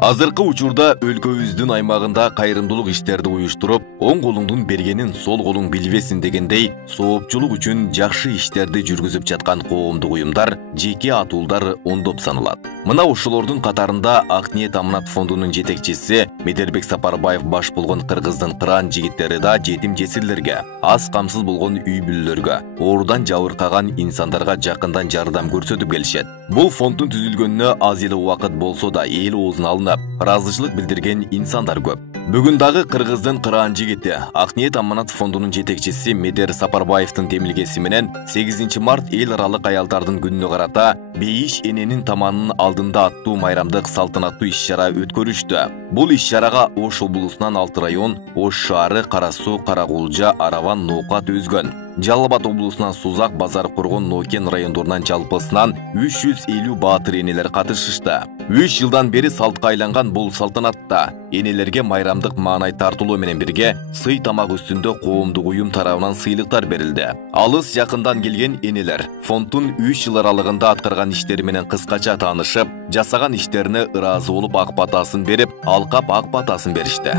Азыркы учурда өлкөбүздүн аймагында кайрымдуулук иштерди уюштуруп, оң колуңдун бергенин сол колуң билбесин дегендей, соопчулук үчүн жакшы иштерди жүргүзүп жаткан коомдук уюмдар, жеке атуулдар ондоп саналат. Мына ошолордун катарында Ак ниет аманат фондунун жетекчиси Медербек Сапарбаев баш болгон Кыргыздын кыран жигиттери да жетим жесирлерге, аз камсыз болгон үй бүлөлөргө, оорудан жабыркаган инсандарга жакындан жардам көрсөтүп келишет. Бул фонддун түзүлгөнүнө аз эле убакыт болсо да эл оозуна алынып, ыраазычылык билдирген инсандар көп. Бүгүн дагы Кыргыздын кыран жигити Ак ниет аманат фондунун жетекчиси Медер Сапарбаевдин темилгеси менен 8 март эл аралык аялдардын күнүнө карата бейиш эненин таманынын алдында аттуу майрамдык салтанаттуу иш-чара өткөрүштү. Бул иш-чарага Ош облусунан 6 район, Ош шаары, Кара Суу, Каракулжа, Араван, Ноокат өзгөн. Жалал Абад облусунан Сузак, Базар Коргон, Нокен райондорунан жалпысынан 350 баатыр энелер катышышты. 3 жылдан бери салтка айланган бул салтанатта энелерге майрамдык маанай тартуулоо менен бирге сый тамак үстүндө коомдук уюм тарабынан сыйлыктар берилди. Алыс жакындан келген энелер фонддун 3 жыл аралыгында аткарган иштери менен кыскача таанышып, жасаган иштерине ыраазы болуп ак батасын берип, алкап ак батасын беришти.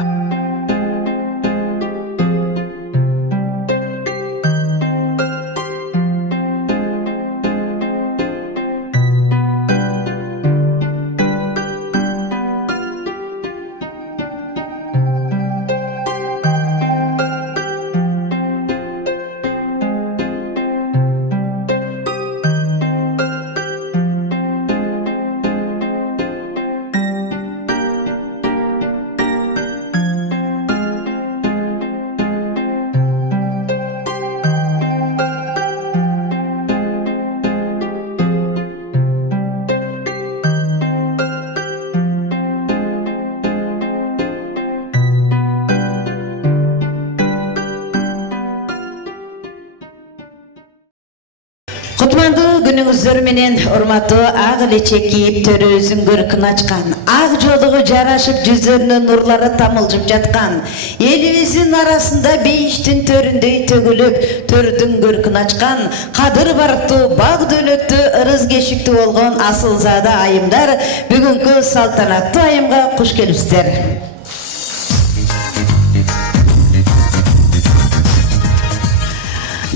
Кутмандуу күнүңүздөр менен урматтуу ак элече кейиптөрүбүздүн көркүн ачкан, ак жолугу жарашып жүздөрүнүн нурлары тамылжып жаткан, элибиздин арасында бейиштин төрүндөй төгүлүп, төрдүн көркүн ачкан, кадыр барктуу, бак дөөлөттүү, ырыс кешиктүү болгон асылзада айымдар бүгүнкү салтанаттуу айымга куш келипсиздер.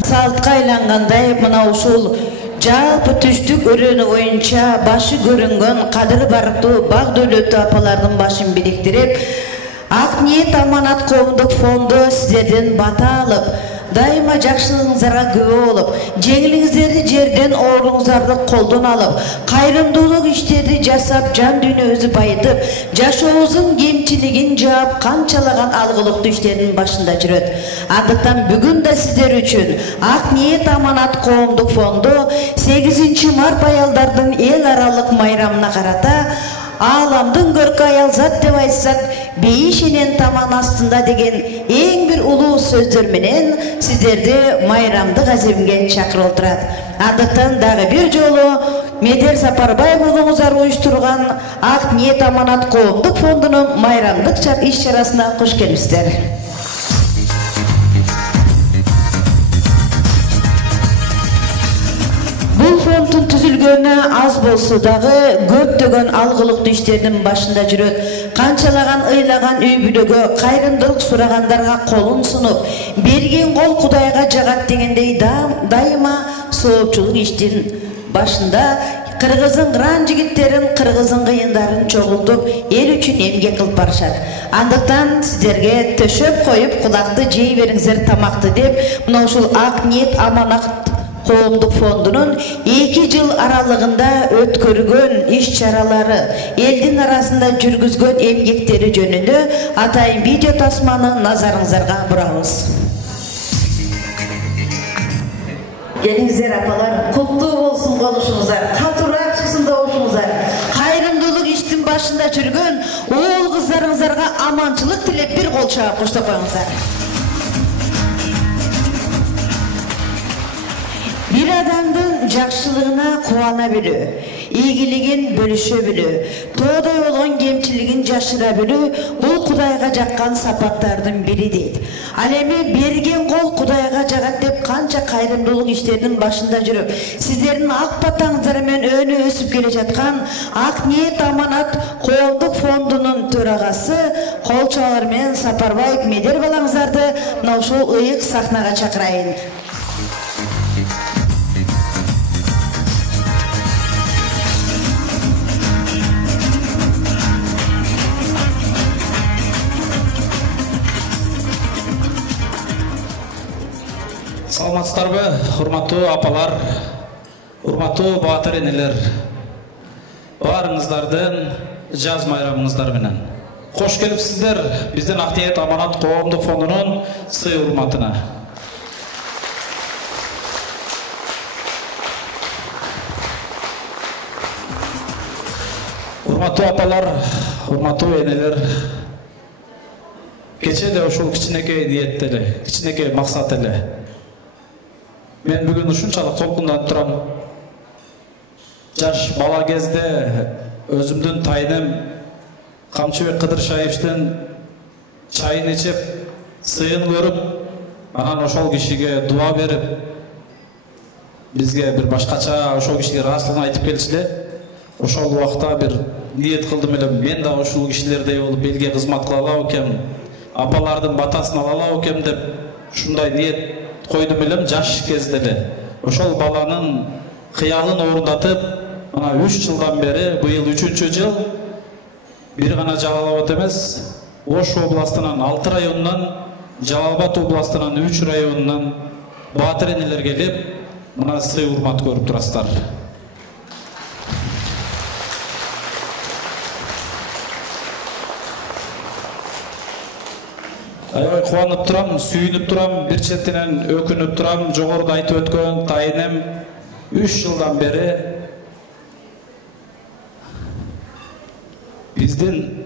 Салтка айлангандай мына ушул жалпы түштүк өрөөнү боюнча башы көрүнгөн кадыр барктуу бак дөөлөттүү апалардын башын бириктирип, Ак ниет аманат коомдук фонду сиздерден бата алып, дайыма жакшылыгыңыздарга күбө болуп, жеңилиңиздерди жерден, ооруңуздарды колдон алып, кайрымдуулук иштерди жасап, жан дүйнөбүздү байытып, жашообуздун кемчилигин жаап, канчалаган алгылыктуу иштердин башында жүрөт. Андыктан бүгүн да сиздер үчүн Ак ниет аманат коомдук фонду 8 март аялдардын эл аралык майрамына карата Ааламдын көркү аял зат деп айтсак, бейиш энен таман астында деген эң бир улуу сөздөр менен сиздерди майрамдык аземге чакырып отурат. Андыктан дагы бир жолу Медер Сапарбаев уулуңуздар уюштурган Ак ниет аманат коомдук фондунун майрамдык иш-чарасына куш келипсиздер. Бул фонддун түзүлгөнүнө аз болсо дагы көптөгөн алгылыктуу иштердин башында жүрөт. Канчалаган ыйлаган үй бүлөгө, кайрымдуулук сурагандарга колун сунуп, берген кол Кудайга жагат дегендей дайыма соопчулук иштин башында Кыргыздын кыран жигиттерин, Кыргыздын кыйындарын чогултуп, эл үчүн эмгек кылып барышат. Андыктан сиздерге төшөп коюп, кулакты жей бериңиздер тамакты деп, мына ушул Ак ниет аманат коомдук фондунун 2 жыл аралыгында өткөргөн иш-чаралары, элдин арасында жүргүзгөн эмгектери жөнүндө атайын видео тасманы назарыңыздарга бурабыз. Келиңиздер апалар, куттуу болсун болушуңуздар, катуураак чыксын добушуңуздар. Кайрымдуулук иштин башында жүргөн уул кыздарыңыздарга аманчылык тилеп бир кол чаап коштоп коюңуздар. Bir adamdın жақшылығına kuvana bilü, ийгилигин бөлүшө билүү, тоодой болгон кемчилигин жашыра билүү бул Кудайга жаккан сапаттардын бири дейт. Ал эми берген кол Кудайга жагат деп канча кайрымдуулук иштердин башында жүрүп, сиздердин ак батаңыздар менен өнү өсүп келе жаткан Ак ниет аманат коомдук фондунун төрагасы Колчоолор менен Сапарбай Медер балаңыздарды мына ушул ыйык сахнага чакырайын. Саламатсыздарбы, урматтуу апалар, урматтуу баатыр энелер. Баарыңыздардын жаз майрамыңыздар менен. Кош келипсиздер биздин Ак ниет аманат коомдук фондунун сый урматына. Урматтуу апалар, урматтуу энелер. Кече де ушул кичинекей ниет эле, кичинекей максат эле. Мен бүгін ушунчалык толкунданып турам. Жаш бала кезде өзүмдүн тайным Камчыбек Кыдыршаевдин чайын ичип, сыйын көрүп, анан ошол кишиге дуа берип, бизге бир башкача ошол кишиге ыраазычылыгын айтып келчү. Ошол убакта бир ниет кылдым эле, мен да ушул кишилердей болуп элге кызмат кыла алам экем, апалардын батасын ала алам экем деп ушундай ниет койдум элем жаш кезде эле. Ошол баланын кыялын орундатып, мына 3 жылдан бери, быйыл 3-чү жыл, бир гана Жалал Абад эмес, Ош областынан 6 районунан, Жалал Абад областынан 3 районунан баатыр энелер келип, мына сый урмат көрүп турасыздар. Аябай кубанып турам, сүйүнүп турам, бир четинен өкүнүп турам. Жогоруда айтып өткөн тайынем 3 жылдан бери биздин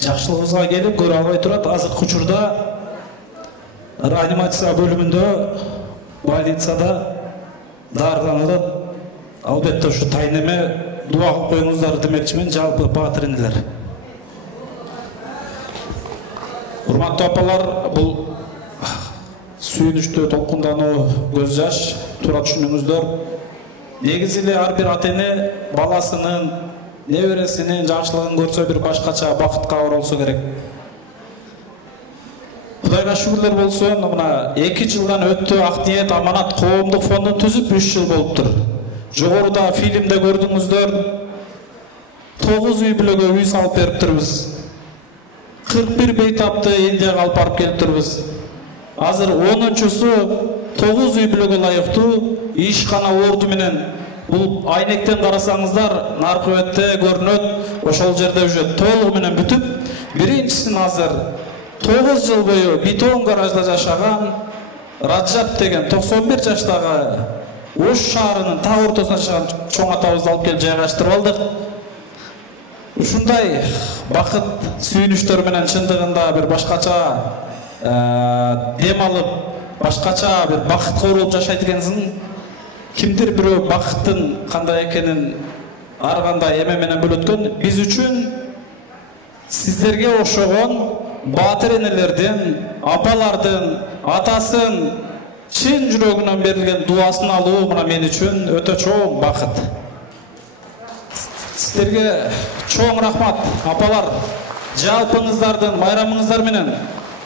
жакшылыгыбызга келип көрө албай турат. Азыркы учурда реанимация бөлүмүндө, больницада дарыланат. Албетте ушу тайынеме дуа кылып коюңуздар демекчимин, жалпы баатыр энелер. Урматтуу апалар, бул сүйүнүштүү толкундануу көз жаш, туура түшүнүңүздөр. Негизи эле ар бир ата эне баласынын, небересинин жакшылыгын көрсө бир башкача бакытка оролсо керек. Кудайга шүгүрлөр болсун, мына 2 жылдан өттү, Ак ниет аманат коомдук фондун түзүп 3 жыл болуптур. Жогоруда фильмде көрдүңүздөр, 9 үй бүлөгө үй салып бериптирбиз. 41 бейтапты Индияга алып барып келиптирбиз. Азыр 10-чусу 9 үй бүлөгө ылайыктуу ишкана орду менен. Бул айнектен карасаңыздар, наркы бетте көрүнөт, ошол жерде уже толугу менен бүтүп, биринчисин азыр 9 жыл бою бетон гаражда жашаган Раджап деген 91 жаштагы Ош шаарынын так ортосуна жашаган чоң атабызды алып келип жайгаштырып алдык. Ушундай бакыт сүйүнүштөр менен чындыгында бир башкача дем алып, башкача бир бакытка оролуп жашайт экенсиң. Кимдир бирөө бакыттын кандай экенин ар кандай эме менен бөлөткөн. Биз үчүн сиздерге окшогон баатыр энелердин, апалардын, атасын чын жүрөгүнөн берилген дуасын алуу мына мен үчүн өтө чоң бакыт. Сиздерге чоң рахмат, апалар. Жалпыңыздардын майрамыңыздар менен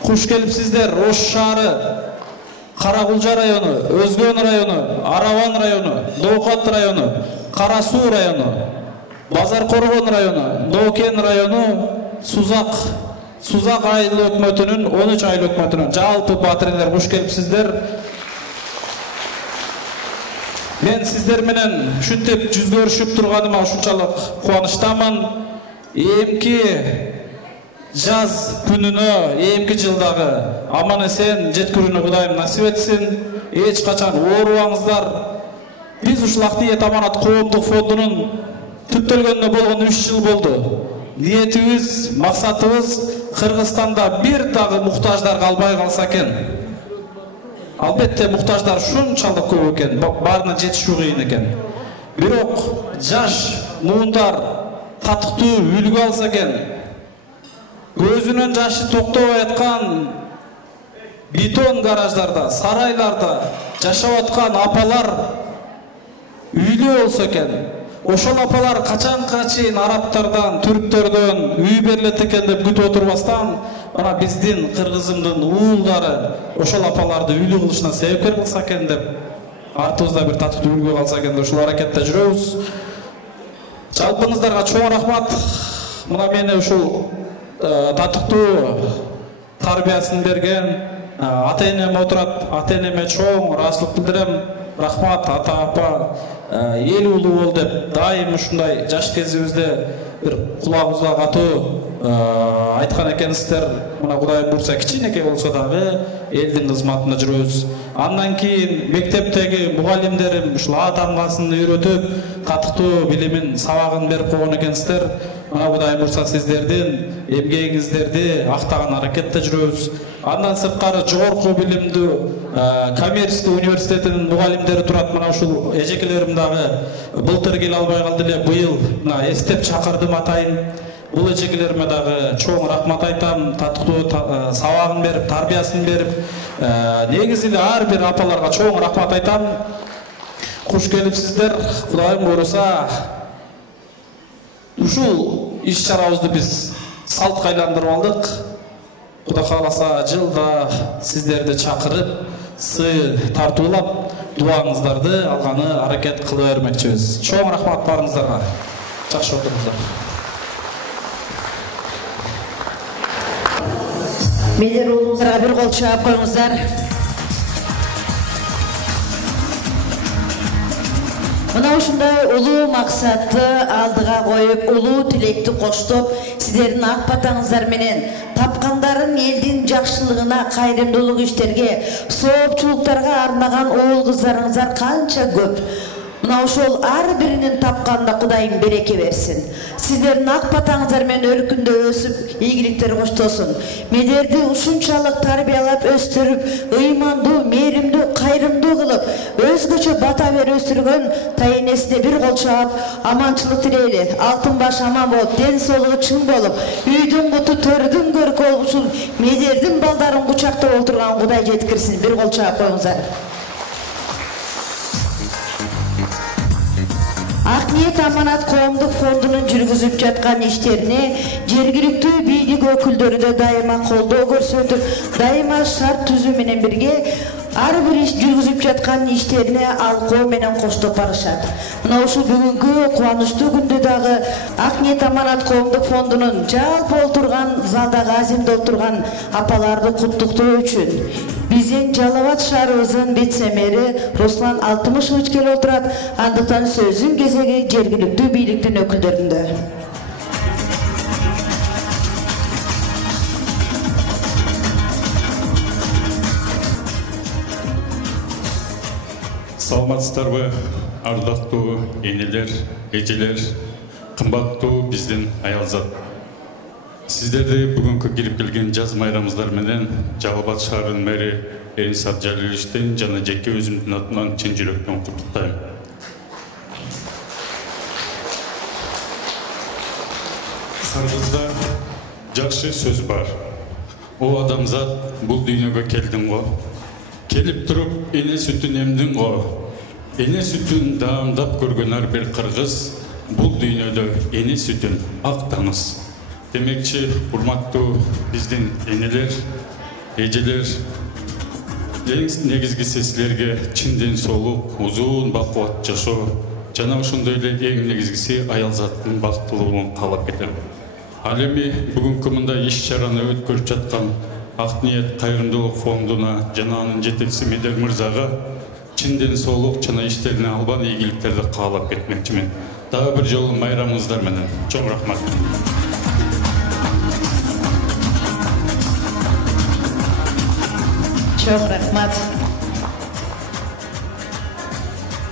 куш келипсиздер. Ош шаары, Каракулжа району, Өзгөн району, Араван району, Доокат району, Кара Суу району, Базар Коргон району, Доокен району, Сузак айыл өкмөтүнүн 13 айыл өкмөтүнүн жалпы баатыр энелер куш келипсиздер. Мен сиздер менен ушинтип жүз көрүшүп турганыма ушунчалык кубанычтамын. Эмки жаз күнүнө, эмки жылдагы аман эсен жеткирүүнү Кудайым насип этсин. Эч качан оорубаңыздар. Биз ушул Ак ниет аманат коомдук фондунун түптөлгөнүнө болгон 3 жыл болду. Ниетибиз, максатыбыз Кыргызстанда бир дагы муктаждар калбай калса экен. Албетте муктаждар ушунчалык көп экен, баарына жетишүү кыйын экен. Бирок жаш муундар татыктуу үлгү алса экен, көзүнөн жашы токтобой аткан бетон гараждарда, сарайларда жашап аткан апалар үй үйдө болсо экен. Ошол апалар качанга чейин арабтардан, түрктөрдөн үй берилет экен деп күтүп отурбастан, мына биздин кыргызымдын уулдары ошол апаларды үйлүү кылышына себепкер кылса экен деп, артыбызда бир татыктуу үлгү калса экен деп ушул аракетте жүрөбүз. Жалпыңыздарга чоң рахмат. Мына мени ушул татыктуу тарбиясын берген ата-энем отурат. Ата-энеме чоң ыраазычылык билдирем. Рахмат ата апа, эл улуу бол деп дайым ушундай жаш кезибизде бир кулагыбызга катуу айткан экенсиздер. Мына Кудайым буйрса кичинекей болсо дагы элдин кызматында жүрөбүз. Андан кийин мектептеги мугалимдерим ушул А тамгасын үйрөтүп, катыктуу билимин, сабагын берип койгон экенсиздер. Мына Кудайым буйрса сиздердин эмгегиңиздерди актаган аракетте жүрөбүз. Андан сырткары жогорку билимдүү коммерческий университетинин мугалимдери турат. Мына ушул эжекелерим дагы былтыр келе албай калды эле, быйыл мына эстеп чакырдым атайын. Бул эжекелериме дагы чоң рахмат айтам. Татыктуу сабагын берип, тарбиясын берип, негизи эле ар бир апаларга чоң рахмат айтам. Куш келипсиздер. Кудайым буйрса ушул иш-чарабызды биз салтка айландырып алдык. Кудай кааласа жылда сиздерди чакырып, сый тартуулап, дуаңыздарды алганы аракет кыла бермекчибиз. Чоң рахмат барыңыздарга. Жакшы отуруңуздар. Мендер уулуңуздарга бир кол чаап коюңуздар. Мына ушундай улуу максатты алдыга коюп, улуу тилекти коштоп, сиздердин ак батаңыздар менен тапкандарын элдин жакшылыгына, кайрымдуулук иштерге, соопчулуктарга арнаган уул кыздарыңыздар канча көп. Мына ошол ар биринин тапканында Кудайым береке берсин. Сиздердин ак батаңыздар менен өркүндө өсүп, ийгиликтер коштосун. Медерди ушунчалык тарбиялап өстүрүп, ыймандуу, мээримдүү, кайрымдуу кылып, өзгөчө бата берип өстүргөн тайенесине бир кол чаап, аманчылык тилейли. Алтын баш аман болуп, ден соолугу чың болуп, үйдүн куту төрдүн көркү болуп, ушул медердин балдарын кучактап отурган Кудай жеткирсин. Бир кол чаап коюңуздар. Ак ниет аманат коомдук фондунун жүргүзүп жаткан иштерине жергиликтүү бийлик өкүлдөрү да дайыма колдоо көрсөтүп, дайыма шарт түзүү менен бирге ар бир иш жүргүзүп жаткан иштерине алкоо менен коштоп барышат. Мына ушул бүгүнкү кубанычтуу күндө дагы Ак ниет аманат коомдук фондунун жалпы отурган залдагы аземде отурган апаларды куттуктоо үчүн биздин Жалал Абад шаарыбыздын вице-мэри Руслан Алтымышевич келип отурат. Андыктан сөздүн кезеги жергиликтүү бийликтин өкүлдөрүндө. Саламатсыздарбы, ардактуу энелер, эжелер, кымбаттуу биздин аялзат. Сиздерди бүгүнкү кирип келген жаз майрамыңыздар менен Жалал Абад шаарынын мэри Эринсат Жалиловичтен жана жеке өзүмдүн атынан чын жүрөктөн куттуктайм. Кыргызда жакшы сөз бар. О адамзат, бул дүйнөгө келдиң го. Келип туруп эне сүтүн эмдиң го. Эне сүтүн даамдап көргөн ар бир кыргыз бул дүйнөдө эне сүтүн актаңыз. Демекчи, урматтуу биздин энелер, эжелер, эң негизгиси силерге чын ден соолук, узун бакубат жашоо жана ошондой эле эң негизгиси аялзаттын бактылуулугун каалап кетем. Ал эми бүгүнкү мындай иш-чараны өткөрүп жаткан Ак ниет кайрымдуулук фондуна жана анын жетекчиси Медер мырзага чын ден соолук жана иштерине албан ийгиликтерди каалап кетмекчимин. Дагы бир жолу майрамыңыздар менен чоң рахмат. Чоң рахмат.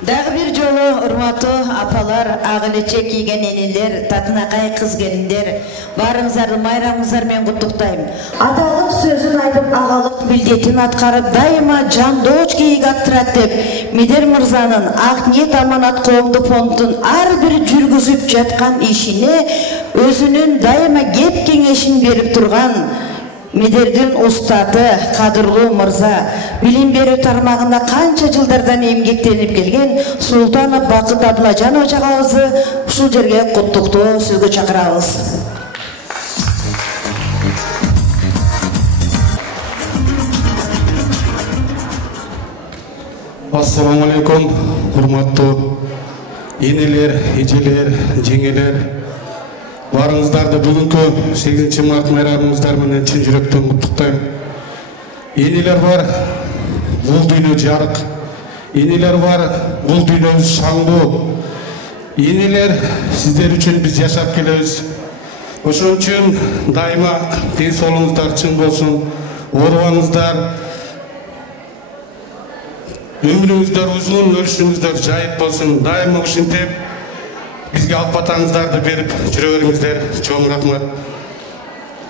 Дагы бир жолу урматтуу апалар, ак элечек кийген энелер, татынакай кыз келиндер, баарыңыздарды майрамыңыздар менен куттуктайм. Аталык сөзүн айтып, агалык милдетин аткарып, дайыма жандооч кийик аттырат деп Медер мырзанын Ак ниет аманат коомдук фондунун ар бир жүргүзүп жаткан ишине өзүнүн дайыма кеп кеңешин берип турган Медердин устаты, кадырлуу мырза, билим берүү тармагында канча жылдардан эмгектенип келген Султанов Бакыт Бакыт Абылажанова жагабызды ушул жерге куттуктоо сөзгө чакырабыз. Ассаламу алейкум, урматтуу энелер, эжелер, жеңелер. Барыңыздарды бүгүнкү 8 март майрамыңыздар менен чын жүрөктөн куттуктайм. Энелер бар, бул дүйнө жарык. Энелер бар, бул дүйнөбүз шаңдуу. Энелер, сиздер үчүн биз жашап келебиз. Ошон үчүн дайыма ден соолугуңуздар чың болсун, оорубаңыздар. Өмүрүңүздөр узун, өлүшүңүздөр жайык болсун. Дайыма ушинтип бизге алып батаңыздарды берип жүрө бериңиздер. Чоң рахмат.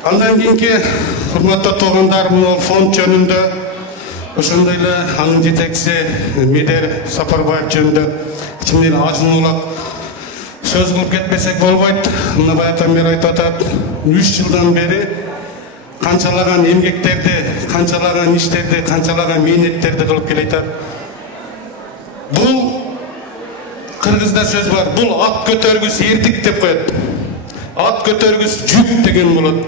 Андан кийинки урматтуу туугандар, бул фонд жөнүндө, ошондой эле анын жетекчиси Медер Сапарбаев жөнүндө кичине ажынуулап сөз кылып кетпесек болбойт. Мына баягы мэр айтып атат, 3 жылдан бери канчалаган эмгектерди, канчалаган иштерди, канчалаган мээнеттерди кылып келатат. Бул кыргызда сөз бар, бул ат көтөргүс эрдик деп коет. Ат көтөргүс жүк деген болот.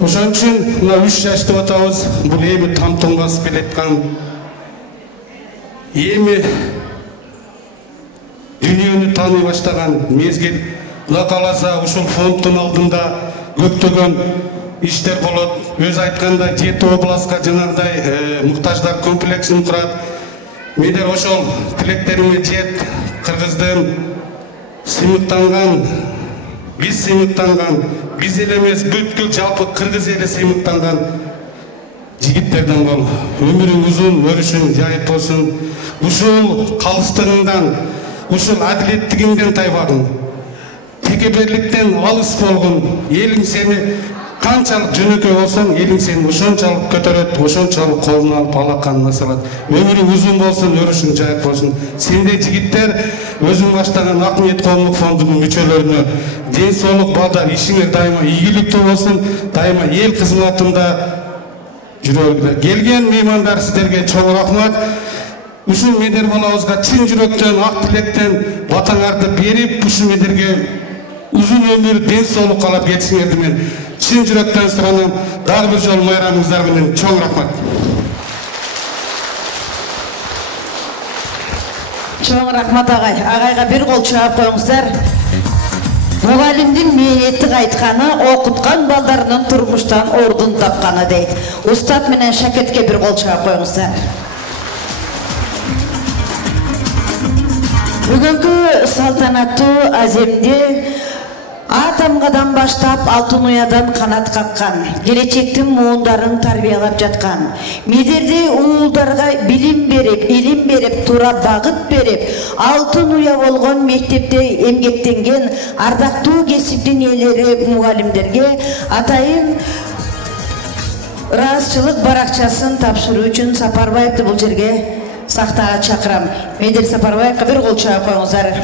Ошон үчүн мына 3 жаш деп атабыз, бул эми тамтың басып келаткан, эми дүйнөнү тааный баштаган мезгил. Кудай кааласа ушул фонддун алдында көптөгөн иштер болот. Өз айткандай 7 областка жанагыдай муктаждар комплексин курат. Медер ошол тилектериме жет. Кыргыздын сыймыктанган, биз эле эмес, бүткүл жалпы кыргыз эли сыймыктанган жигиттерден бол. Өмүрүң узун, өрүшүң жайык болсун. Ушул калыстыгыңдан, ушул адилеттигиңден тайбагын. Текеберликтен алыс болгон. Элиң сени канчалык жөнөкөй болсоң, элиң сени ошончалык көтөрөт, ошончалык колуна алып алаканына салат. Өмүрүң узун болсун, өрүшүң жайык болсун. Сендей жигиттер өзүң баштаган Ак ниет коомдук фондунун мүчөлөрүнө ден соолук балдар, ишиңер дайыма ийгиликтүү болсун, дайыма эл кызматында жүрөгүлөр. Келген меймандар, сиздерге чоң рахмат. Ушул Медер балабызга чын жүрөктөн, ак тилектен батаңарды берип, ушул Медерге узун өмүр, ден соолук каалап кетишиңерди мен чын жүрөктөн суранам. Дагы бир жолу майрамыңыздар менен чоң рахмат. Чоң рахмат агай. Агайга бир кол чаап коюңуздар. Мугалимдин мээнети кайтканы, окуткан балдарынын турмуштан ордун тапканы дейт. Устат менен шакетке бир кол чаап коюңуздар. Бүгүнкү салтанаттуу аземди атамгадан баштап Алтын Уядан канат каккан, келечектин муундарын тарбиялап жаткан, Медерде уулдарга билим берип, илим берип, туура багыт берип, Алтын Уя болгон мектепте эмгектенген ардактуу кесиптин ээлери мугалимдерге атайын ыраазычылык баракчасын тапшыруу үчүн Сапарбаевди бул жерге сактаага чакырам. Медер Сапарбаевга бир кол чаап коюңуздар.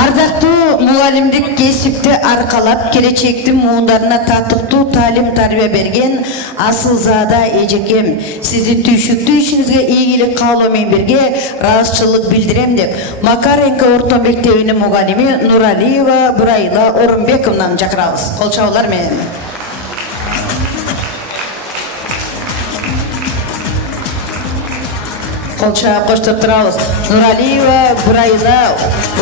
Ардактуу мугалимдик кесипти аркалап келечектин муундарына татыктуу таалим тарбия берген Асылзада эжекем, сиздин түйшүктүү ишиңизге ийгилик каалоо менен бирге ыраазычылык билдирем деп Макаренко орто мектебинин мугалими Нуралиева Бурайла Орунбековнаны чакырабыз. Кол чабуулар менен. Кол чаап коштоп турабыз. Нуралиева Бурайла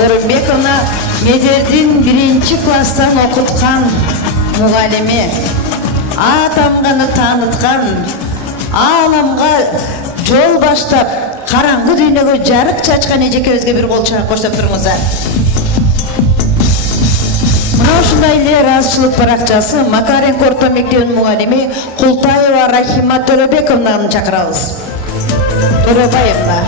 Орунбековна Медердин 1-класстан окуткан мугалими, атамганы тааныткан, ааламга жол баштап, караңгы дүйнөгө жарык чачкан эжекебизге бир кол чаап коштоп туруңуздар. Мына ушундай эле ыраазычылык баракчасы Макаренко орто мектебинин мугалими Култаева Рахима Төрөбековнаны чакырабыз. Төрөбаевна.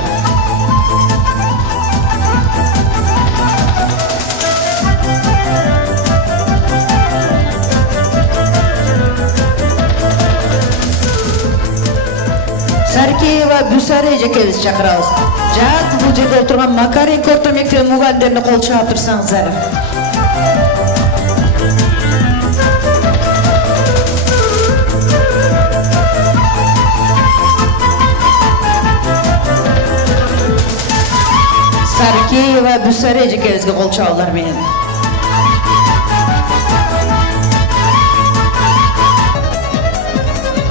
Саркеева Бүсары эжекебиз чакырабыз. Жалпы бул жерде отурган Макаренко орто мектебинин мугалимдерине кол чаап турсаңыздар. Гүлсара эжекебизге кол чабуулар менен.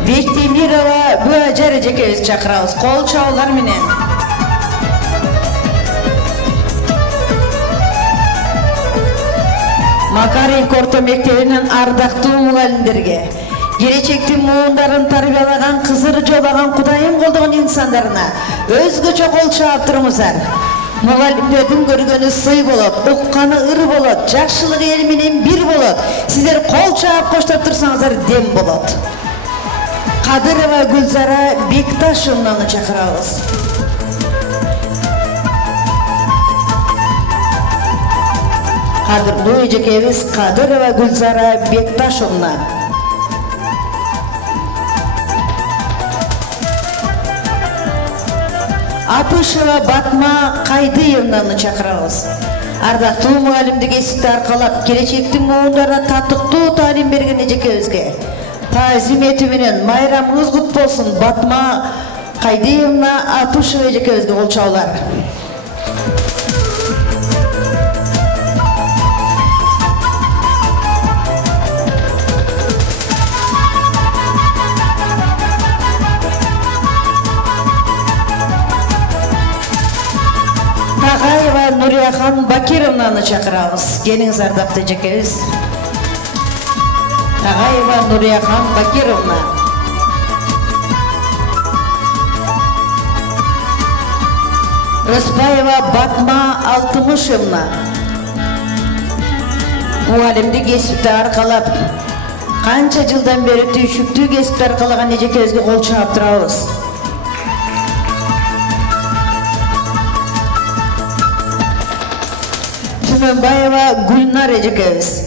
Бектемирова Бөжөр эжекебизди чакырабыз. Кол чабуулар менен. Макаренко орто мектебинин ардактуу мугалимдерге, келечектин муундарын тарбиялаган, кызыр жолаган, Кудайым колдогон инсандарына өзгөчө кол чаап туруңуздар. Мугалимдердин көргөнү сый болот, укканы ыр болот, жакшылык эл менен бир болот. Сиздер кол чаап коштоп турсаңыздар дем болот. Кадырова Гүлзара Бекташовнаны чакырабыз. Кадырлуу эжекебиз Кадырова Гүлзара Бекташовна. Апышева Батма Кайдыевнаны чакырабыз. Ардактуу мугалимдик эсикти аркалап, келечектин муундарына татыктуу таалим берген эжекебизге таазим этүү менен майрамыңыз кут болсун. Батма Кайдыевна Апышева эжекебизге кол чабуулар. Тагаева Нурияхан Бакировнаны чакырабыз. Келиңиз ардактуу эжекебиз. Тагаева Нурияхан Бакировна. Рыспаева Батма Алтымышевна. Мугалимдик кесипти аркалап, канча жылдан бери түйшүктүү кесипти аркалаган эжекебизге кол чаап турабыз. Түмөнбаева Гүлнар эжекебиз.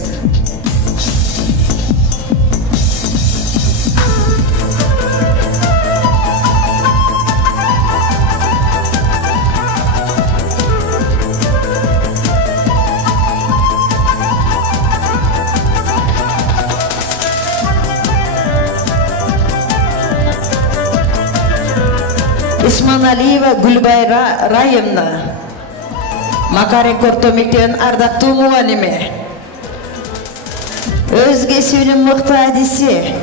Исманалиева Гүлбайра Райымна. Макаренко орто мектебинин ардактуу мугалими. Өз кесибинин мыкты адиси.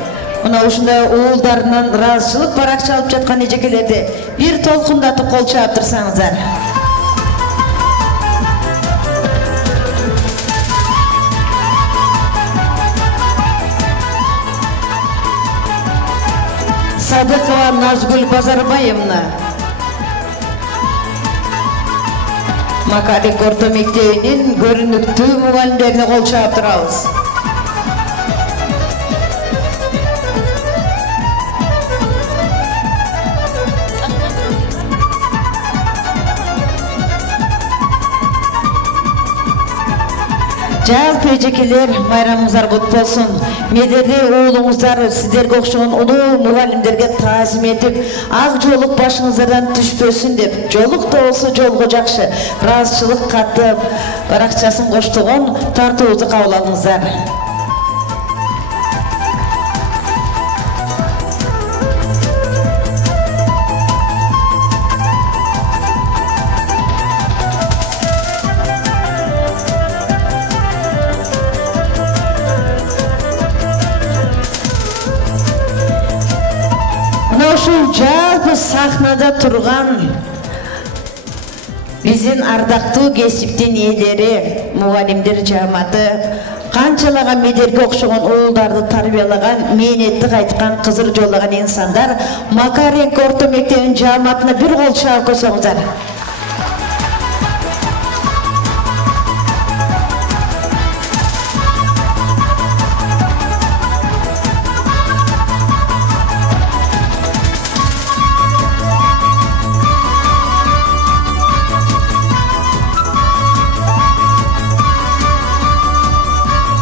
Мына ушундай уулдарынан ыраазычылык баракча алып жаткан эжекелерди бир толкундатып кол чаап турсаңыздар. Садыкова Назгүл Базарбаевна. Макаренко орто мектебинин көрүнүктүү мугалимдерине кол чаап турабыз. Жалпы эжекелер, майрамыңыздар кут болсун. Медерди уулуңуздар сиздерге окшогон улуу мугалимдерге таазим этип, ак жолук башыңыздардан түшпөсүн деп, жолук да болсо жолго жакшы, ыраазычылык катып, баракчасын коштогон тартуубузду кабыл алыңыздар. Ушул жалпы сахнада турган биздин ардактуу кесиптин ээлери, мугалимдер жааматы, канчалаган медерге окшогон уулдарды тарбиялаган, мээнетти кайткан, кызыр жоллаган инсандар Макаренко орто мектебинин жааматына бир кол чаап койсоңуздар.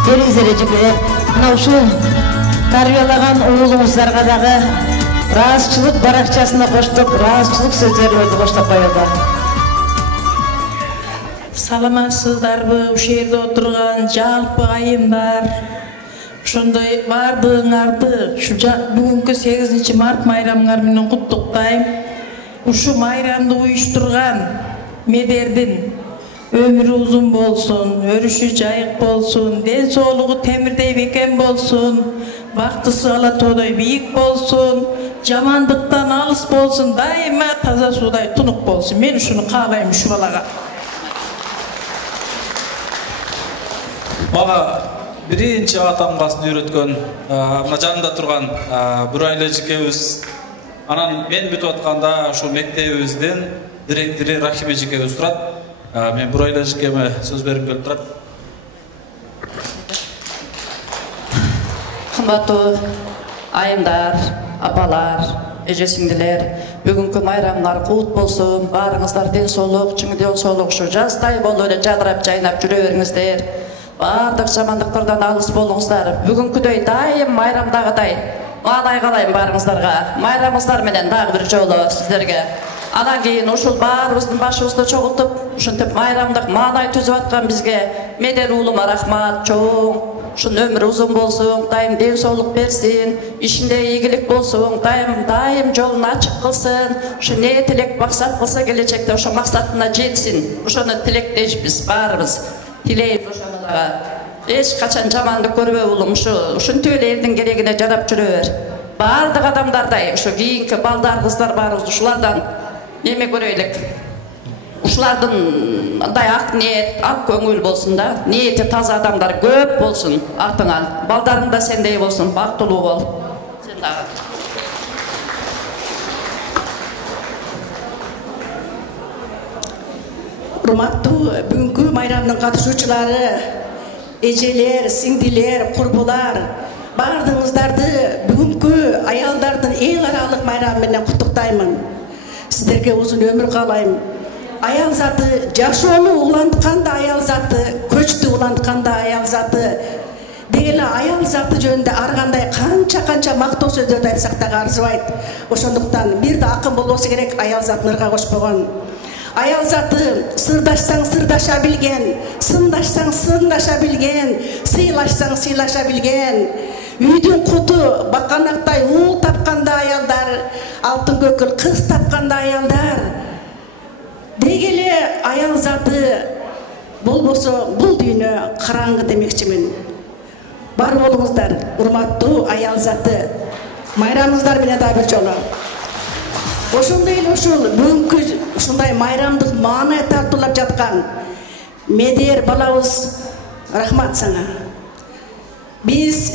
Келиңиздер эжекелер, мына ушул тарбиялаган уулуңуздарга дагы ыраазычылык баракчасына коштоп, ыраазычылык сөздөрү коштоп коелу. Саламатсыздарбы, ушул жерде отурган жалпы айымдар, ошондой баардыгыңарды бүгүнкү 8 март майрамыңар менен куттуктайм. Ушу майрамды уюштурган медердин ömrü uzun bolsun, örüşü jayık bolsun, den soğluğu temirdey beken bolsun, baktısı alatoday büyük bolsun, jamandıktan alыс bolsun, daima taza suday tunuk bolsun. Men şunu kaalayım şu balaga. Mага birinci atamгасын үйрөткөн, мына жанында турган Бурайлы эжекебиз, анан мен бүтүп атканда ушул мектебибиздин директору Рахим эжекебиз турат. Мен Бурайлы эжекеме сөз берип келип турат. Кымбаттуу айымдар, апалар, эже-сиңдилер, бүгүнкү майрамыңар кут болсун. Баарыңыздар ден соолук, чың ден соолук, ушу жаздай болуп эле жадырап жайнап жүрө бериңиздер. Бардык жамандыктардан алыс болуңуздар. Бүгүнкүдөй дайым майрамдагыдай баалай калайын баарыңыздарга. Майрамыңыздар менен дагы бир жолу сиздерге. Анан кийин ушул баарыбыздын башыбызды чогултуп, ушинтип майрамдык маанай түзүп аткан бизге Медер уулума рахмат чоң. Ушунун өмүрү узун болсун, дайым ден соолук берсин, ишинде ийгилик болсун, дайым жолун ачык кылсын. Ушу не тилек максат кылса келечекте ошо максатына жетсин. Ошону тилектешпиз баарыбыз. Тилейбиз ошону дагы. Эч качан жамандык көрбөй уулум, ушинтип эле элдин керегине жарап жүрө бер. Бардык адамдардай, ушу кийинки балдар, кыздар барыбыз ушулардан неме көрөйлүк. Ушулардын андай ак ниет, ак көңүл болсун да, ниети таза адамдар көп болсун артыңан. Балдарың да сендей болсун, бактылуу бол. Сен дагы. Урматтуу бүгүнкү майрамдын катышуучулары, эжелер, сиңдилер, курбулар, баардыгыңыздарды бүгүнкү аялдардын эл аралык майрамы менен куттуктаймын. Сиздерге узун өмүр каалайм. Аял заты жашоону улантканда аял заты, көчтү улантканда аял заты. Дегеле аял заты жөнүндө ар кандай канча мактоо сөздөрдү айтсак да арзыбайт. Ошондуктан бир да акын болбосу керек аял затын ырга кошпогон. Аял заты сырдашсаң сырдаша билген, сындашсаң сындаша билген, сыйлашсаң сыйлаша билген. Үйдүн куту баканактай уул тапканда аялдар, алтын көкүл кыз тапканда аялдар. Дегеле аял заты болбосо бул дүйнө караңгы демекчимин. Бар болуңуздар, урматтуу аял заты. Майрамыңыздар менен да бир жолу. Ошондой эле ушул бүгүнкү ушундай майрамдык маанай тартуулап жаткан Медер балабыз, рахмат сага. Биз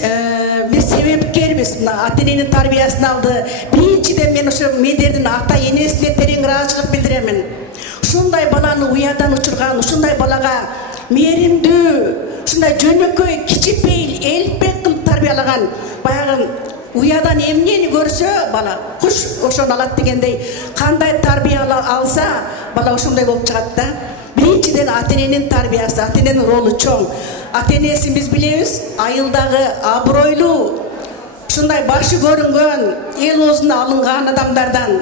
бир себепкербиз, мына ата-эненин тарбиясын алды. Биринчиден мен ошо Медердин ата-энесине терең ыраазычылык билдирем. Ушундай баланы уядан учурган, ушундай балага мээримдүү, ушундай жөнөкөй, кичипейил, элпек кылып тарбиялаган, баягы уядан эмнени көрсө бала куш ошону алат дегендей, кандай тарбия алса бала ошондой болуп чыгат да. Биринчиден ата-эненин тарбиясы, ата-эненин ролу чоң. Ата-энесин биз билебиз, айылдагы абройлуу, ушундай башы көрүнгөн, эл оозуна алынган адамдардан.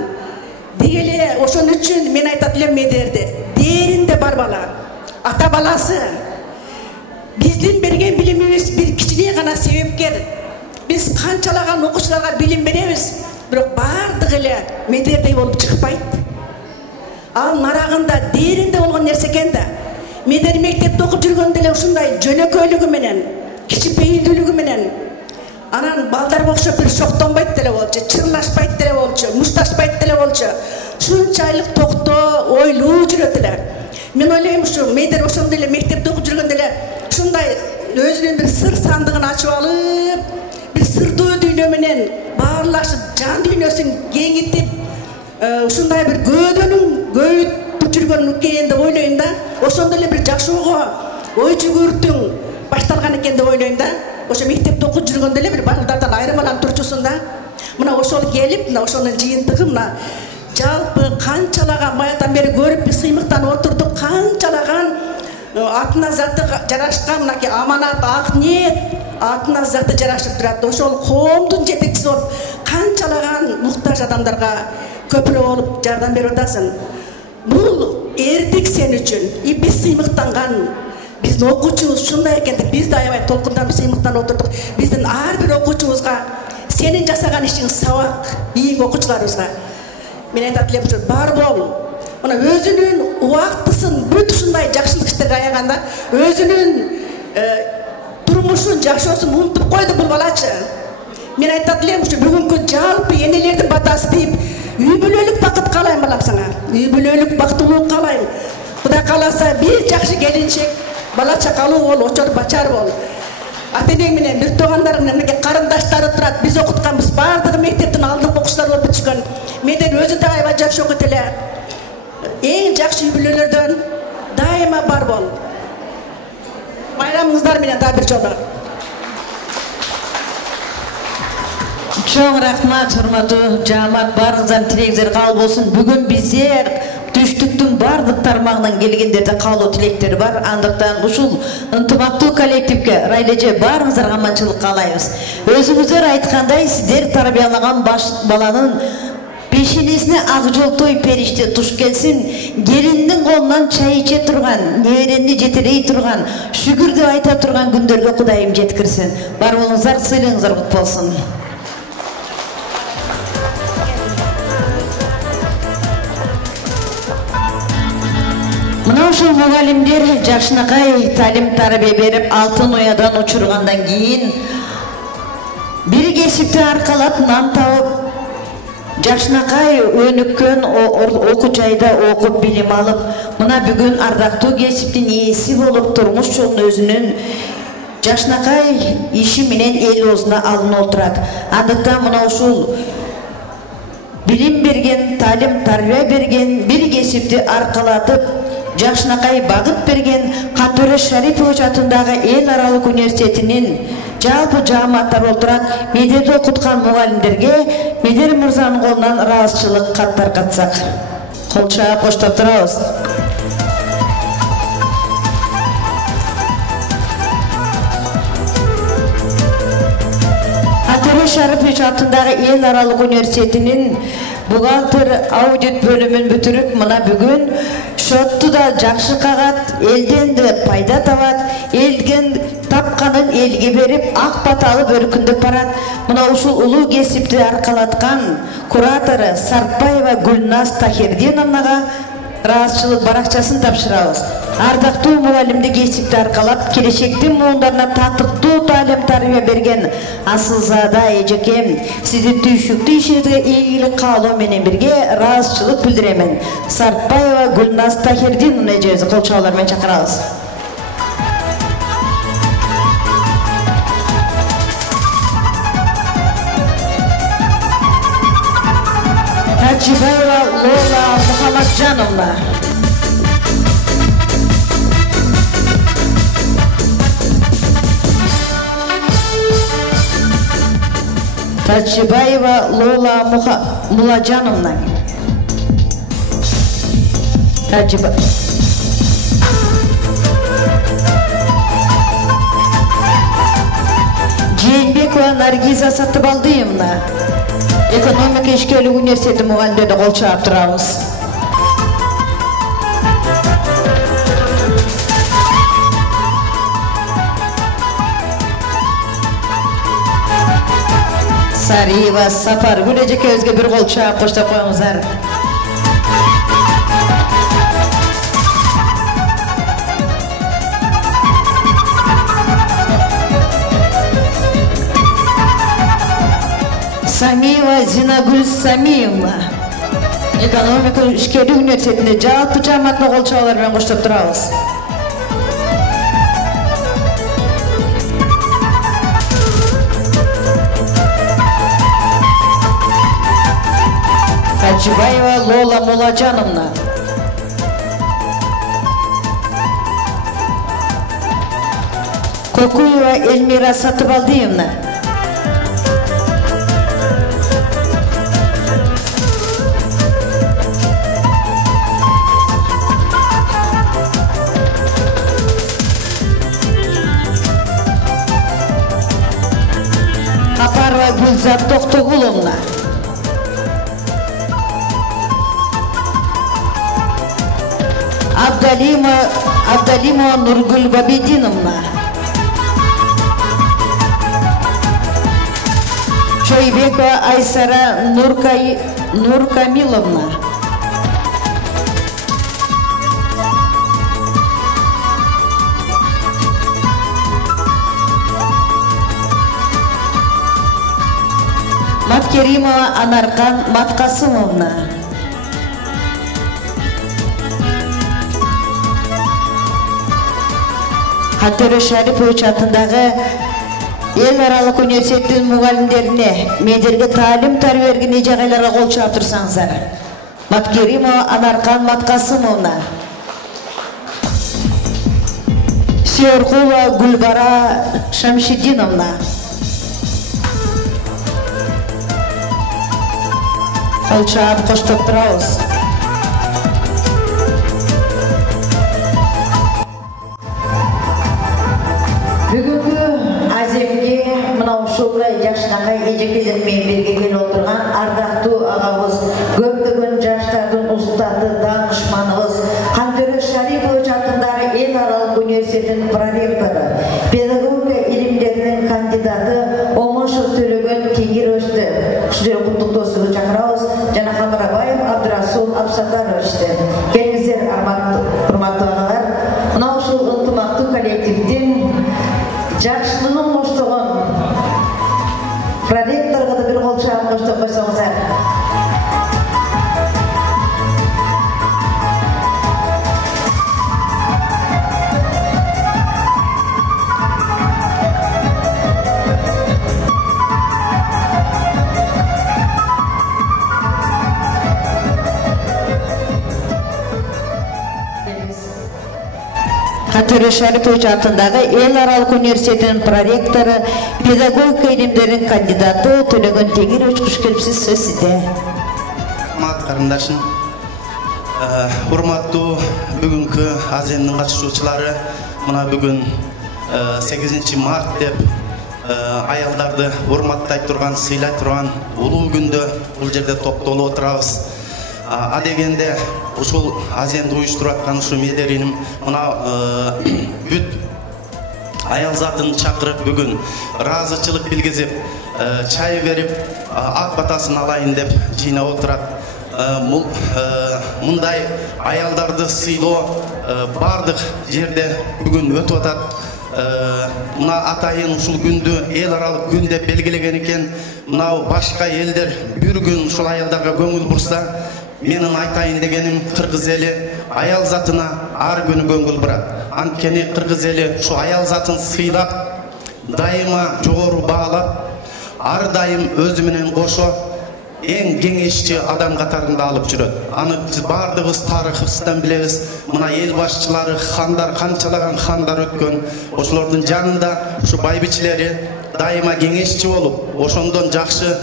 Дегеле ошон үчүн мен айтат элем Медерди, дээринде бар бала, ата баласы. Биздин берген билимибиз бир кичине гана себепкер. Biz kançalagan okuşlarga bilim beremiz, bирок бардыгы эле Медердей болуп чыкпайт. Ал нарагында дээринде болгон нерсе экен да. Медер мектепте окуп жүргөндө эле ушундай жөнөкөйлүгү менен, кичипейилдүүлүгү менен, анан балдарга окшоп бир шоктонбойт деле болчу, чырлашпайт деле болчу, мушташпайт деле болчу. Ушунчалык токтоо, ойлуу жүрөт эле. Мен ойлойм ушу Медер ошондой эле мектепте окуп жүргөндө эле ушундай өзүнүн бир сыр сандыгын ачып алып, bir sırdığı dünümünün bağırlaşıp can dünyasını gengitip uşunday bir gödönün göğüt tutuşurgan nükeyinde oylayın da oşonda bir jakşıoğu oy жүгүртүң башталган экен деп ойлойм да. Ошо мектепте окуп жүргөндө эле бир балдардан айырмаланып турчусун да. Мына ошол келип, мына ошонун жыйынтыгы мына жалпы канчалаган баягыдан бери көрүп биз сыймыктанып отурдук, канчалаган атына заты жарашкан мынакей аманат, ак ниет атына заты жарашып турат. Ошол коомдун жетекчиси болуп канчалаган муктаж адамдарга көпүрө болуп жардам берип атасың. Бул эрдик сен үчүн. Биз сыймыктанган, биздин окуучубуз ушундай экен деп биз да аябай толкунданып сыймыктанып отурдук. Биздин ар бир окуучубузга сенин жасаган ишиң сабак, бийик окуучуларыбызга мен айтат элем, бар бол. мына өзүнүн убактысын бүт ушундай жакшылык иштерге аяганда өзүнүн турмушун жашоосун унутуп койду бул балачы. Мен айтат элем ушу бүгүнкү жалпы энелердин батасы дейт, үй бүлөлүк бакыт каалайм балам сага. Үй бүлөлүк бактылуулук каалайм. Кудай кааласа бир жакшы келинчек, бала чакалуу бол, очор бачар бол. Ата-энең менен бир туугандарың менен карындаштары турат. Биз окутканбыз, баардыгы мектептин алдыңкы окуучулар болуп бүтүшкөн. Менден өзү да аябай жакшы окуйт эле. Эң жакшы үй бүлөлөрдөн дайыма бар бол. Байрамыңыздар менен да бир жолу. Чоң рахмат, урматтуу жаамат, баарыңыздан тилегиңиздер кабыл болсун. Бүгүн бизде түштүктүн бардык тармагынан келгендерде каалоо тилектери бар. Андыктан ушул ынтымактуу коллективге Райлеже баарыңыздарга аманчылык каалайбыз. Өзүңүздөр айткандай, сиздер тарбиялаган баланын пешенесине ак жолтой периште туш келсин, келиндин колунан чай иче турган, неберени жетелей турган, шүгүр деп айта турган күндөргө Кудайым жеткирсин. Бар болуңуздар, сыйлыгыңыздар кут болсун. Мына ушул мугалимдер жакшынакай талим тарбия берип, алтын уядан учургандан кийин бир кесипти аркалап нан табып, жакшынакай өнүккөн окуу жайда окуп билим алып, мына бүгүн ардактуу кесиптин ээси болуп, турмуш жолун өзүнүн жакшынакай иши менен эл оозуна алынып отурат. Андыктан мына ушул билим берген, талим тарбия берген, бир кесипти аркалатып, жакшынакай багыт берген Кантөре Шарипович атындагы эл аралык университетинин жалпы жааматтар олтурат. Медерди окуткан мугалимдерге Медер мырзанын колунан ыраазычылык каттар катсак. Кол чаап коштоп турабыз. Кантөре Шарипович атындагы эл аралык университетинин бухгалтер аудит бөлүмүн бүтүрүп, мына бүгүн шотту да жакшы кагат, элден де пайда табат, элген тапканын элге берип, ак бата алып өркүндөп барат. Мына ушул улуу кесипти аркалаткан куратору Сартбаева Гүлназ Тахирдиновнага ыраазычылык баракчасын тапшырабыз. Ардактуу мугалимди кесипти аркалап, келечектин муундарына татыктуу талим тарбия берген Асылзада эжекем, сиздин түйшүктүү ишиңизге ийгилик каалоо менен бирге ыраазычылык билдиремен. Сартбаева Гүлназ Тахирдиновна эжебизди кол чабуулар менен чакырабыз. Таджибаева Лола Мухаммаджановна. Таджибаева Лола Мулажановна. Жээнбекова Наргиза Сатыбалдыевна. Экономика ишкерлик университети мугалимдерди кол чаап турабыз. Сариева Сапаргүл эжекебизге бир кол чаап коштоп коюңуздар. Самиева Зинагүл Самиевна. Экономика ишкерлик университетинде жалпы жааматына кол чабуулар менен коштоп турабыз. Таджибаева Лола Мулажановна. Кокуева Эльмира Сатыбалдыевна. Капарова Гүлзат Токтогуловна. Абдалимова Нургүл Бабидиновна. Чойбекова Айсара Нуркамиловна. Маткеримова Анаркан Маткасымовна. Хантөрө Шарипович атындағы ел аралық университеттің мұғалімдеріне медерге талим тарбиерген ежағайларға қол шап тұрсаңыздар. Маткеримова Анаркан Маткасымовна. Сиоркова Гульбара Шамшидиновна. Қол шап қоштап тұрауыз. Бүгінгі аземге мынау шоғырай жашынақай ежекелермен берге кел отырған ардақты ағауыз, көптігін жаштардың ұстаты данышманығыз, Қантөрө Шарипович атындағы ел аралық университетінің проректоры, педагогика илимдерінің кандидаты Омошев Төлөгөн Кеңгер өсті. Күшілер құттық досығы шақырауыз, жана Хамарабаев Абдрасул Абсатаровичті. Келіңіздер, құрметті ағалар, мынау шыл ынтымақты коллективден жақшылының қоштығын проректорға да бір қол шағын қоштық қойсаңыздар. Хантөрө Шарипович атындағы ел аралық университетінің проректоры, педагогика илимдерінің кандидаты Төлөгөн Теңирович, қош келіпсіз, сөз сізде. Қарындашым, урматтуу бүгүнкү аземдин катышуучулары, мына бүгүн 8 март деп аялдарды урматтай турган, сыйлай турган улуу күндө бул жерде топтолуп отурабыз. Адегенде ушул аземди уюштуруп аткан ушу медериним мына бүт аял затын чакырып бүгүн ыраазычылык билгизип, чай берип, ак батасын алайын деп жыйнап отурат. Мындай аялдарды сыйлоо бардык жерде бүгүн өтүп атат. Мына атайын ушул күндү эл аралык күн деп белгилеген экен. Мынау башка элдер бир күн ушул аялдарга көңүл бурса, менин айтайын дегеним, кыргыз эли аял затына ар күнү көңүл бурат. Анткени кыргыз эли ушу аял затын сыйлап, дайыма жогору баалап, ар дайым өзү менен кошо эң кеңешчи адам катарында алып жүрөт. Аны биз бардыгыбыз тарыхыбыздан билебиз. Мына эл башчылары, хандар, канчалаган хандар өткөн. Ошолордун жанында ушу байбичилери дайыма кеңешчи болуп, ошондон жакшы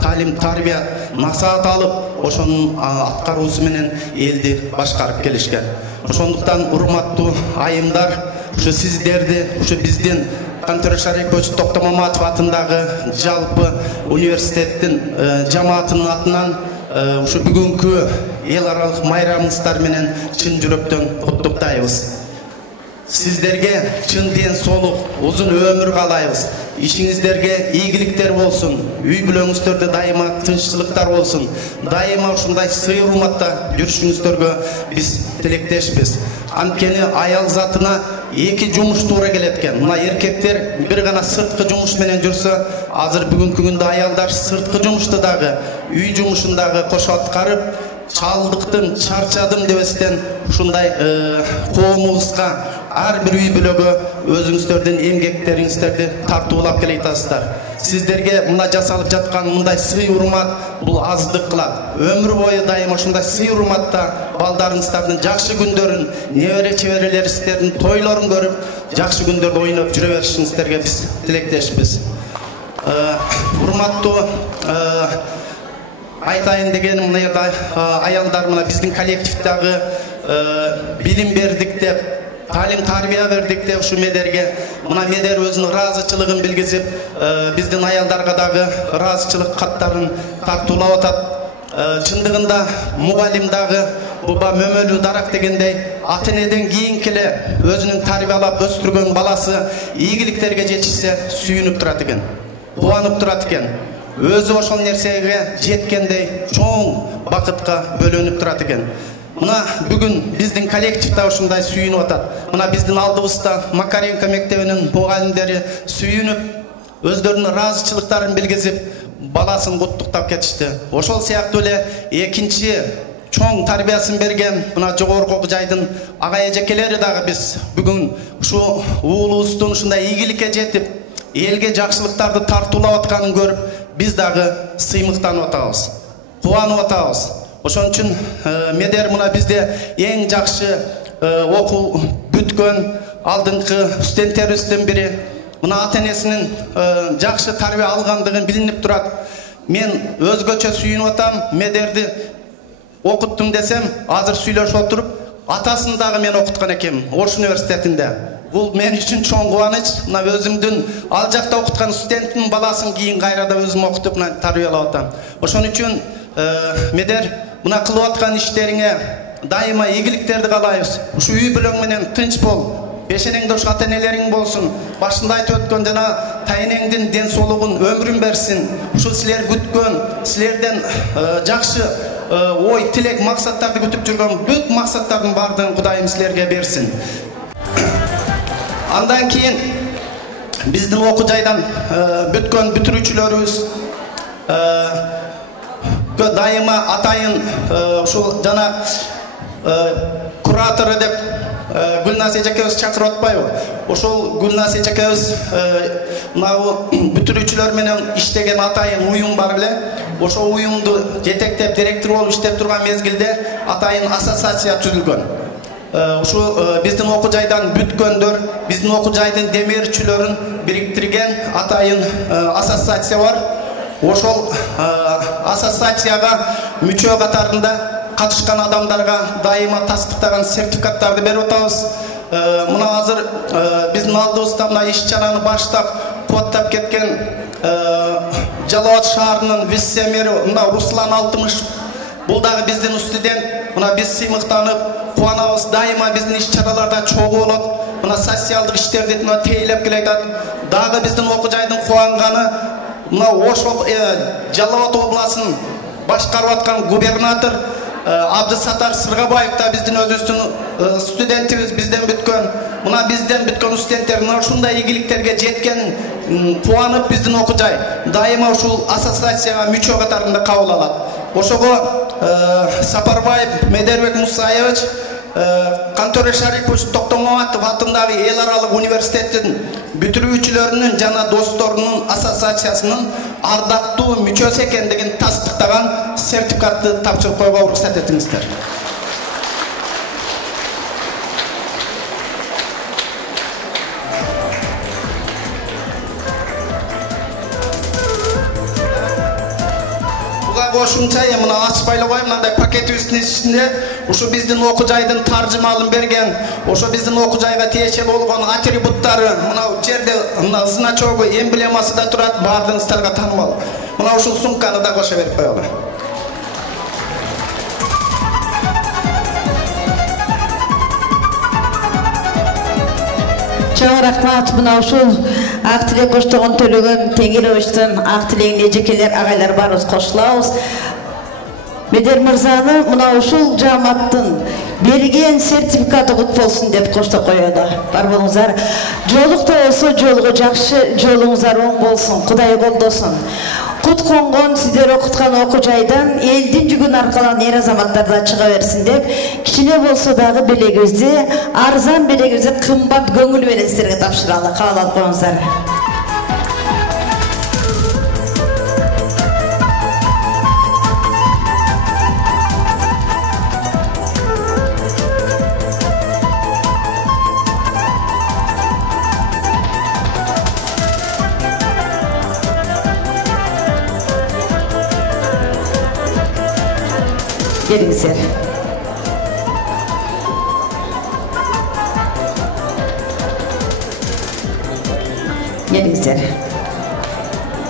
талим тарбия насаат алып, ошонун аткаруусу менен элди башкарып келишкен. Ошондуктан урматтуу айымдар, ушу сиздерди, ушу биздин Қантөрө Шарипович Токтомаматов атындагы жалпы университеттин жамаатынын атынан ушу бүгүнкү эл аралык майрамыңыздар менен чын жүрөктөн куттуктайбыз. Сиздерге чын ден соолук, узун өмүр каалайбыз. Ишиңиздерге ийгиликтер болсун, үй бүлөңүздөрдө дайыма тынччылыктар болсун. Дайыма ушундай сый урматта жүрүшүңүздөргө биз тилектешпиз. Анткени аял затына эки жумуш туура келет экен. Мына эркектер бир гана сырткы жумуш менен жүрсө, азыр бүгүнкү күндө аялдар сырткы жумушту дагы, үй жумушун дагы кошо аткарып, чалдыктым, чарчадым дебестен ушундай коомубузга ар бир үй бүлөгө өзүңүздөрдүн эмгектериңиздерди тартуулап келатасыздар. Сиздерге мына жасалып жаткан мындай сый урмат бул аздык кылат. Өмүр бою дайыма ушундай сый урматта балдарыңыздардын жакшы күндөрүн, небере чеберелерибиздин тойлорун көрүп, жакшы күндөрдө ойноп жүрө беришиңиздерге биз тилектешпиз. Урматтуу айтайын дегеним, мына жерде аялдар мына биздин коллективдагы билим бердик деп, талим тарбия бердик деп ушу медерге, мына медер өзүнүн ыраазычылыгын билгизип, биздин аялдарга дагы ыраазычылык каттарын тартуулап атат. Чындыгында мугалим дагы буба мөмөлүү дарак дегендей ата энеден кийинки эле өзүнүн тарбиялап өстүргөн баласы ийгиликтерге жетишсе сүйүнүп турат экен, кубанып турат экен. Өзү ошол нерсеге жеткендей чоң бакытка бөлөнүп турат экен. Мына бүгүн биздин коллективде ушундай сүйүнүп атат. Мына биздин алдыбызда Макаренко мектебинин мугалимдери сүйүнүп, өздөрүнүн ыраазычылыктарын билгизип, баласын куттуктап кетишти. Ошол сыяктуу эле экинчи чоң тарбиясын берген мына жогорку окуу жайдын ага эжекелери дагы биз бүгүн ушу уулубуздун ушундай ийгиликке жетип, элге жакшылыктарды тартуулап атканын көрүп, биз дагы сыймыктанып атабыз, кубанып атабыз. Ошон үчүн Медер мына бизде эң жакшы окуу бүткөн алдыңкы студенттерибиздин бири. Мына ата-энесинин жакшы тарбия алгандыгын билинип турат. Мен өзгөчө сүйүнүп атам. Медерди окуттум десем, азыр сүйлөшүп отуруп, атасын дагы мен окуткан экенмин Ош университетинде. Бул мен үчүн чоң кубаныч. Мына өзүмдүн ал жакта окуткан студенттин баласын кийин кайрада өзүм окутуп тарбиялап атам. Ошон үчүн Медер мына кылып аткан иштериңе дайыма ийгиликтерди каалайбыз. Ушу үй бүлөң менен тынч бол. Бешенеңде ушу ата-энелериң болсун. Башында айтып өткөн жана тайнеңдин ден соолугун, өмүрүн берсин. Ушу силер күткөн, силерден жакшы ой, тилек, максаттарды күтүп жүргөн бүт максаттардын баардыгын Кудайым силерге берсин. Андан кийин биздин окуу жайдан бүткөн бүтүрүүчүлөрүбүз дайыма атайын ушул жана куратору деп Гүлназ эжекебиз чакырып атпайбы? Ошол Гүлназ эжекебиз мына бүтүрүүчүлөр менен иштеген атайын уюм бар эле. Ошол уюмду жетектеп, директор болуп иштеп турган мезгилде атайын ассоциация түзүлгөн. Ушу биздин окуу жайдан бүткөндөр, биздин окуу жайдын демирчүлөрүн бириктирген атайын ассоциация бар. Ошол ассоциацияга мүчө катарында катышкан адамдарга дайыма тастыктаган сертификаттарды берип атабыз. Мына азыр биздин алдыбызда мына иш-чараны баштап, кубаттап кеткен Жалал Абад шаарынын вице-мэри мына Руслан Алтымышев. Бул дагы биздин студент. Мына биз сыймыктанып, кубанабыз. Дайыма биздин иш-чараларда чогуу болот. Мына социалдык иштерди мына тейлеп келатат. Дагы биздин окуу жайдын кубанганы мына ошол Жалал Абад областын башкарып аткан губернатор Абдысаттар Сыргабаев да биздин өзүбүздүн студентибиз, бизден бүткөн. Мына бизден бүткөн студенттер мына ушундай ийгиликтерге жеткен кубанып биздин окуу жай дайыма ушул ассоциацияга мүчө катарында кабыл алат. Ошого Сапарбаев Медербек Мусаевич, Кантори Шарипович Токтомаматов атындагы эл аралык университеттин бүтүрүүчүлөрүнүн жана досторунун ассоциациясынын ардактуу мүчөсү экендигин тастыктаган сертификатты тапшырып коюуга уруксат этиңиздер. Кошумча мына ачпайлы коюм, мындай пакетибиздин ичинде ушу биздин окуу жайдын таржымалын берген, ошо биздин окуу жайга тиешелүү болгон атрибуттары мына жерде мына значогу, эмблемасы да турат, баардыгыңыздарга таанымал. Мына ушул сумканы да кошо берип коелу. Чоң рахмат. Мына ушул ак тилек коштогон төлөгөн Теңировичтин ак тилегине эжекелер агайлар барыбыз кошулабыз. Медер мырзаны мына ушул жааматтын берген сертификаты кут болсун деп коштоп коёду. Бар болуңуздар. Жолукта болсо жолугу жакшы, жолуңуздар оң болсун. Кудай колдосун. Кут конгон сиздер окуткан окуу жайдан элдин жүгүн аркалан эр азаматтар да чыга берсин деп, кичине болсо дагы белегибизди, арзан белегибизди кымбат көңүл менен сиздерге тапшыралы. Кабыл алып коюңуздар. Gelingizler. Gelingizler.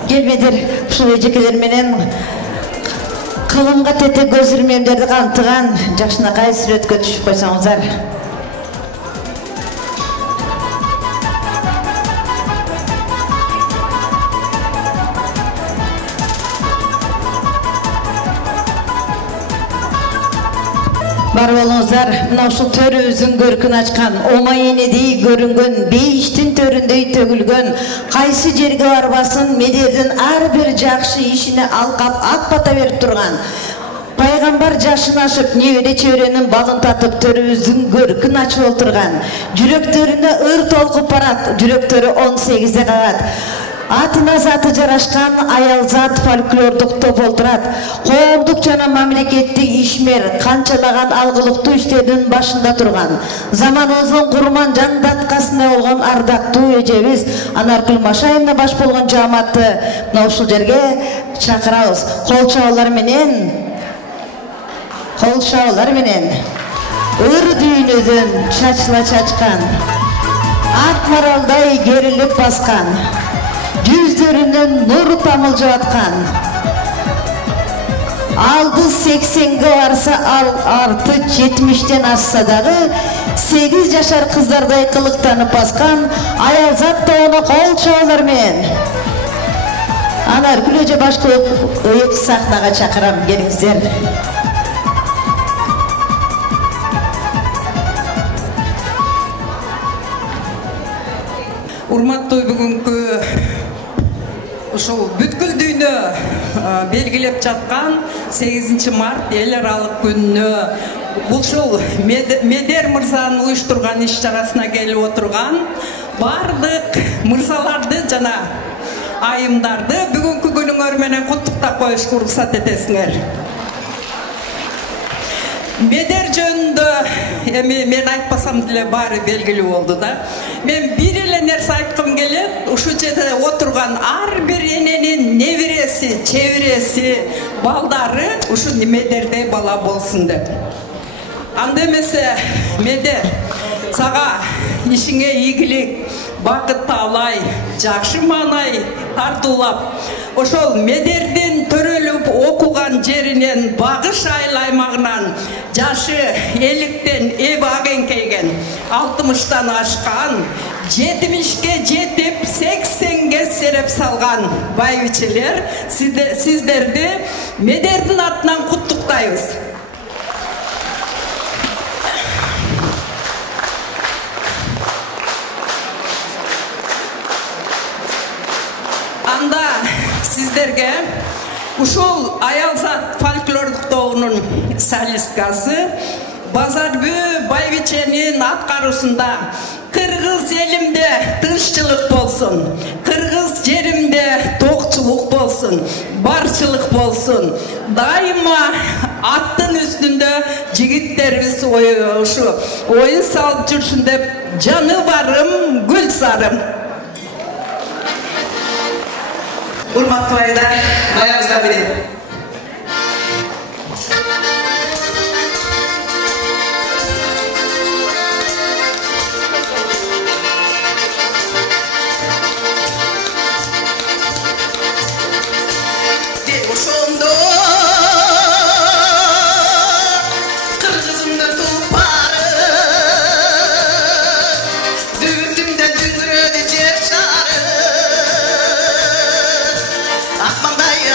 Gelmedir ушул эжекелер менен кылымга тете көз ирмемдерди кантыган жакшынакай сүрөткө түшүп койсоңуздар. Бар болуңуздар, мына ушул төрүбүздүн көркүн ачкан, омай энедей көрүнгөн, бейиштин төрүндөй төгүлгөн, кайсы жерге барбасын Медердин ар бир жакшы ишине алкап ак бата берип турган, пайгамбар жашын ашып, небере чөбөрөнүн балын татып, төрүбүздүн көркүн ачып олтурган, жүрөктөрүнө ыр толкуп барат, жүрөктөрү 18-де калат. Атына заты жарашкан аял зат фольклордук топ олтурат. Коомдук жана мамлекеттик ишмер канчалаган алгылыктуу иштердин башында турган. Заманыбыздын курман жан даткасына болгон ардактуу эжебиз Анаркүл Машаевна баш болгон жааматты мына ушул жерге чакырабыз. Кол чабуулар менен ыр дүйнөдөн чачыла чачкан, ак маралдай керилип баскан, жүздөрүнөн нур тамылжып аткан, алды 80-ге барса, арты 70-тен асса дагы 8 жашар кыздардай кылыктанып баскан аялзат тобуна кол чабуулар менен Анаркүл эже башкы ыйык сахнага чакырам, келиңиздер. Урматтуу бүгүнкү ушул бүткүл дүйнө белгилеп жаткан 8 март эл аралык күнүнө ушул Медер мырзанын уюштурган иш чарасына келип отурган бардык мырзаларды жана айымдарды бүгүнкү күнүңөр менен куттуктап коюшка уруксат этесиңер. Медер жөнүндө эми мен айтпасам деле баары белгилүү болду да. Мен бир эле нерсе айткым келет. Ушул жерде отурган ар бир эненин небереси, чебиреси, балдары ушу Медердей бала болсун деп. Анда эмесе Медер, сага ишиңе ийгилик, бакыт таалай, жакшы маанай тартуулап, ошол Медердин төрөлүп окуган жеринен Багыш айыл аймагынан жашы эликтен эп агенкейген, 60-тан ашкан, 70-ке жетип 80-ге сереп салган байбичелер, сиздерди Медердин атынан куттуктайбыз. Анда сиздерге ушул аялзат фольклордук тобунун солисткасы Базарбү байбиченин аткаруусунда кыргыз элимде тынччылык болсун, кыргыз жеримде токчулук болсун, барчылык болсун, дайыма аттын үстүндө жигиттерибиз ушу оюн салып жүрсүн деп жаны барым, гүл сарым. Урматтуу айдар, аябызга берейин.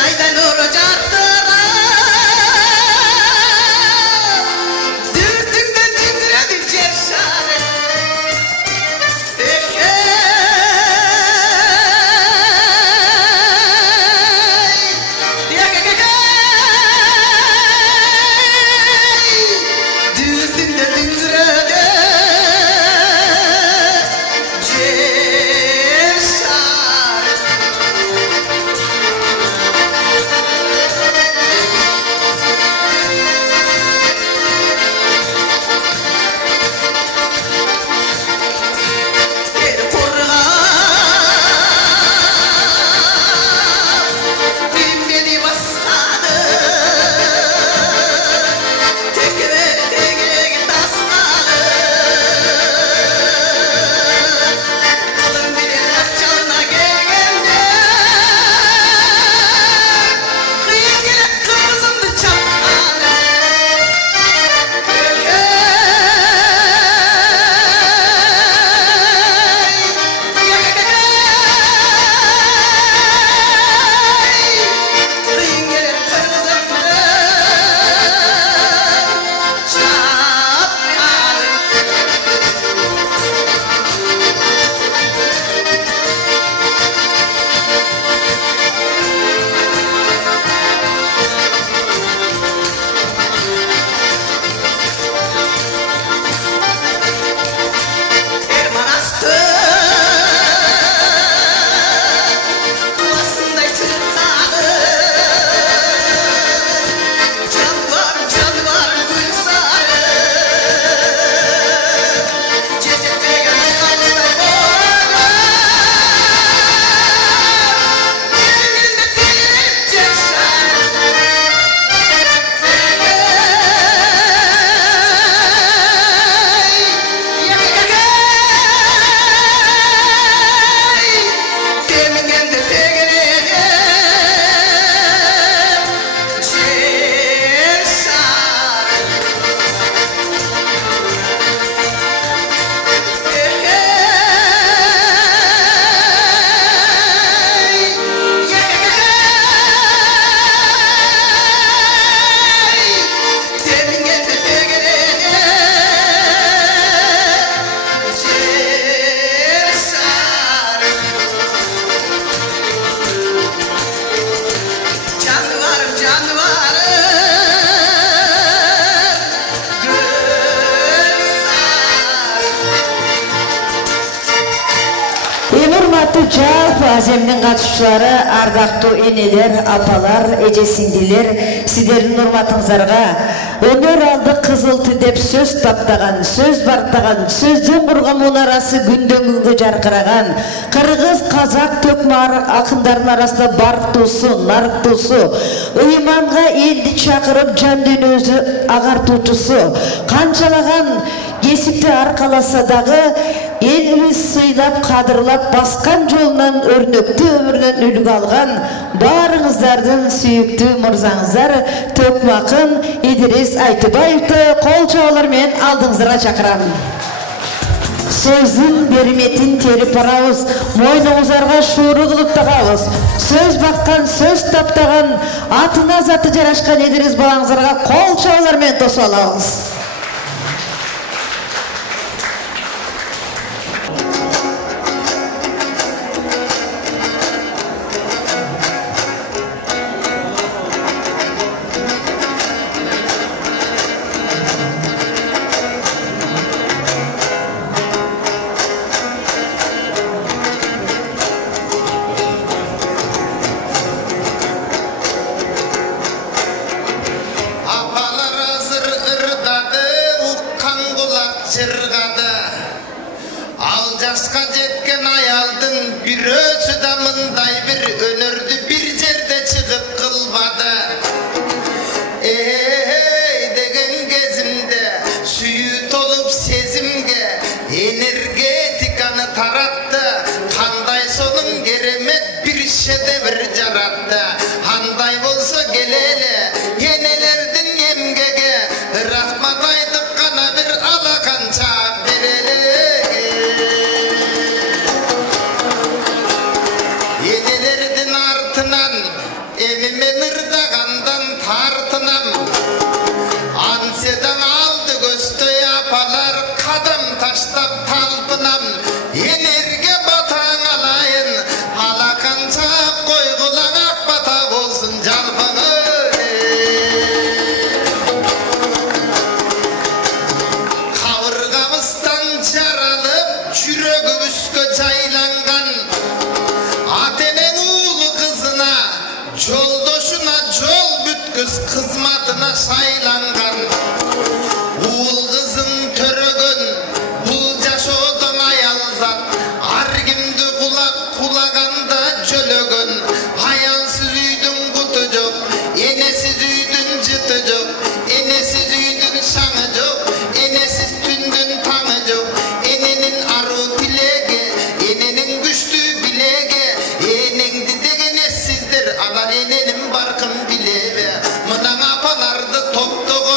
Aydan uracar жалпы аземдин катышуучулары, ардактуу энелер, апалар, эже сиңдилер, сиздердин урматыңыздарга өнөр алды кызылты деп сөз таптаган, сөз бартаган, сөздөн курган мунарасы күндөн күнгө жаркыраган, кыргыз, казак, төкмө акындардын арасында барктуусу, нарктуусу, ыйманга элди чакырып жан дүйнөбүздү агартуучусу, канчалаган кесипти аркаласа дагы элибиз сыйлап, кадырлап, баскан жолунан өрнөктүү өмүрүнөн үлгү алган баарыңыздардын сүйүктүү мырзаңыздар төкмө акын Идирис Айтыбаевди кол чабуулар менен алдыңыздарга чакырам. Сөздүн берметин терип барабыз, мойнуңуздарга шууру кылып тагабыз. Сөз баккан, сөз таптаган, атына заты жарашкан Идирис балаңыздарга кол чабуулар менен тосуп алабыз. Barkım bilebe, mınan apalardı toptuğu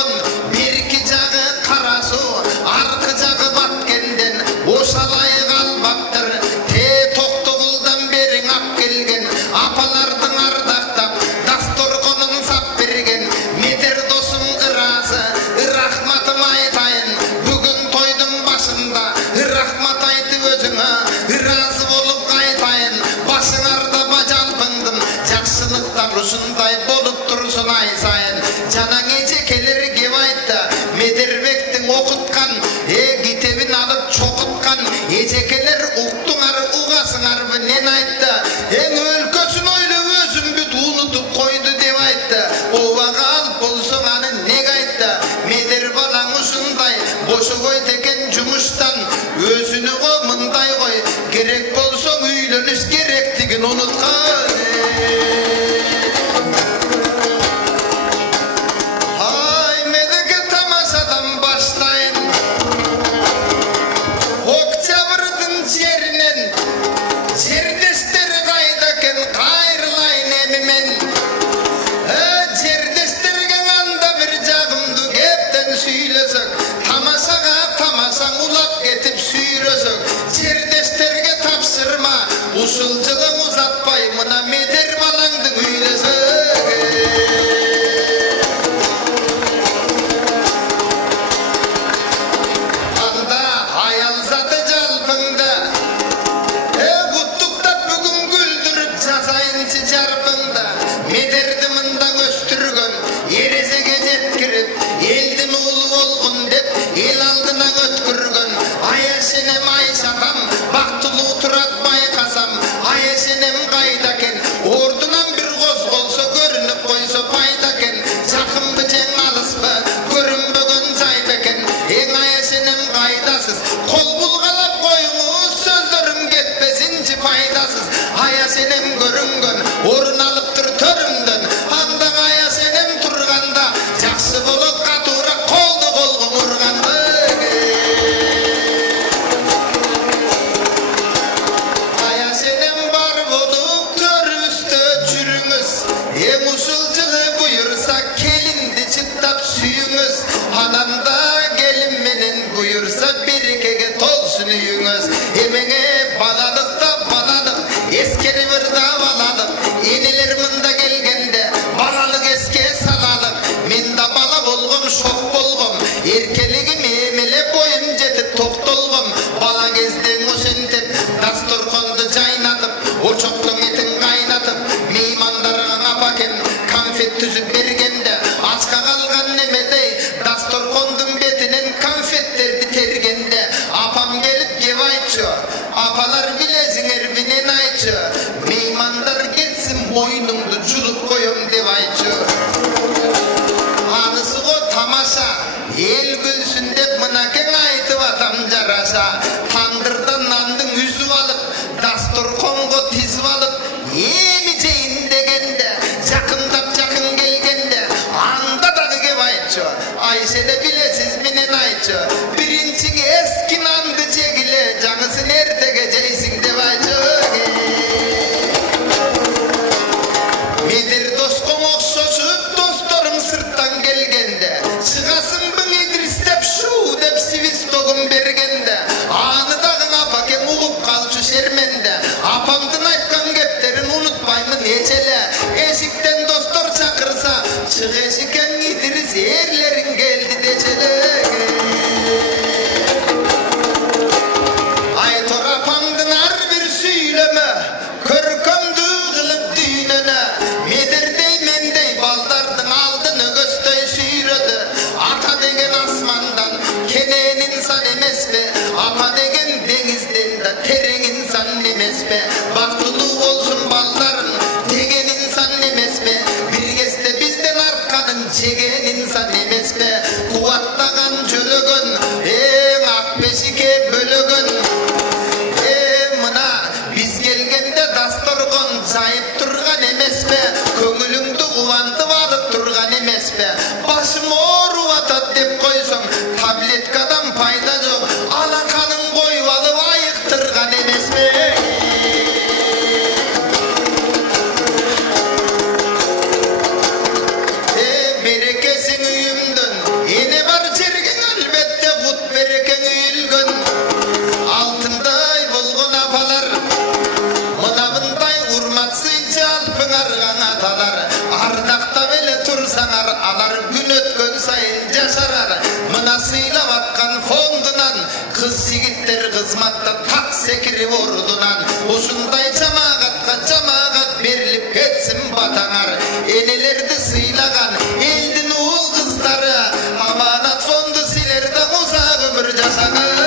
түзүп бергенде ачка калган немедей дасторкондун бетинен конфеттерди тергенде апам келип жеп айтчу, апалар билесиңер менен айтчу, меймандар кетсин мойнуңду жулуп коем деп айтчу. Анысы го тамаша, эл күлсүн деп мынакең айтып атам жараша. Тандырдан нандың үзүп алып, дасторконго тизип алып, эми жейин дегенде, жакындап жакын келгенде, анда дагы кеп айтчу, Айшене билесиз менен айтчу, биринчи эски нанды жегиле, жаңысын эртеге жейсиң деп айтчу. Медер доскоң окшошуп, досторум сырттан келгенде, чыгасың бүң Идрис деп шу деп свистогун бергенде, аны дагы апакем угуп калчу шерменде, апамдын айткан кептерин унутпаймын эчеле, эшиктен достор чакырса, чык эшиккен Идрис эрлерин келди дечеле. Айтор апамдын ар бир сүйлөмө, көркөмдүү кылып дүйнөнө, медердей мендей балдардын алдын өгөсдөй сүйрөдү. Ата деген асмандан кенен инсан эмеспи, апа деген деңизден да терең инсан эмеспи, бактылуу болсун балдарым деген инсан эмеспи, бир кезде бизден артканын жеген инсан эмеспи, кубаттаган жөлөгөн эң ак бешикке бөлөгөн. Мына биз келгенде дасторкон жайып турган эмеспи, көңүлүңдү кубантып алып турган эмеспи, башым ооруп атат деп койсоң таблеткадан пайда жок, алаканын коюп алып айыктырган эмеспи. Берекесиң үйүмдөн эне бар жергең албетте бут берекең үйүлгөн. Алтындай болгон апалар, мынабындай урматсый жалпың арган аталар, ардактап эле турсаңар алар күн өткөн сайын жашарар. Мына сыйлап аткан фондунан кыз жигиттер кызматта так секирип ордунан, ушундай жамаатка жамаат берилип кетсин батаңар. Энелерди сыйлаган элдин уул кыздары, аманат фонду силерде узак өмүр жашаңар.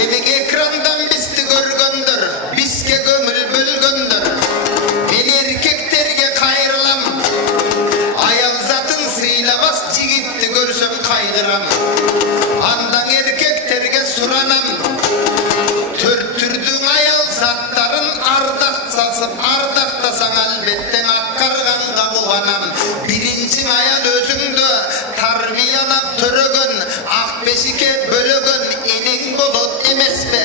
Эмек экрандан бизди көргөндөр, бизге көңүл бөлгөндөр, мен эркектерге кайрылам, аял затын сыйлабас жигитти көрсөм кайгырам. Андан эркектерге суранам, төрт түрдүң аял заттарын ардактасаң албеттен аткарганга кубанам. Биринчи аял өзүңдү тарбиялап төрөгөн, ак бешикке бөлөгөн энең болот эмеспи?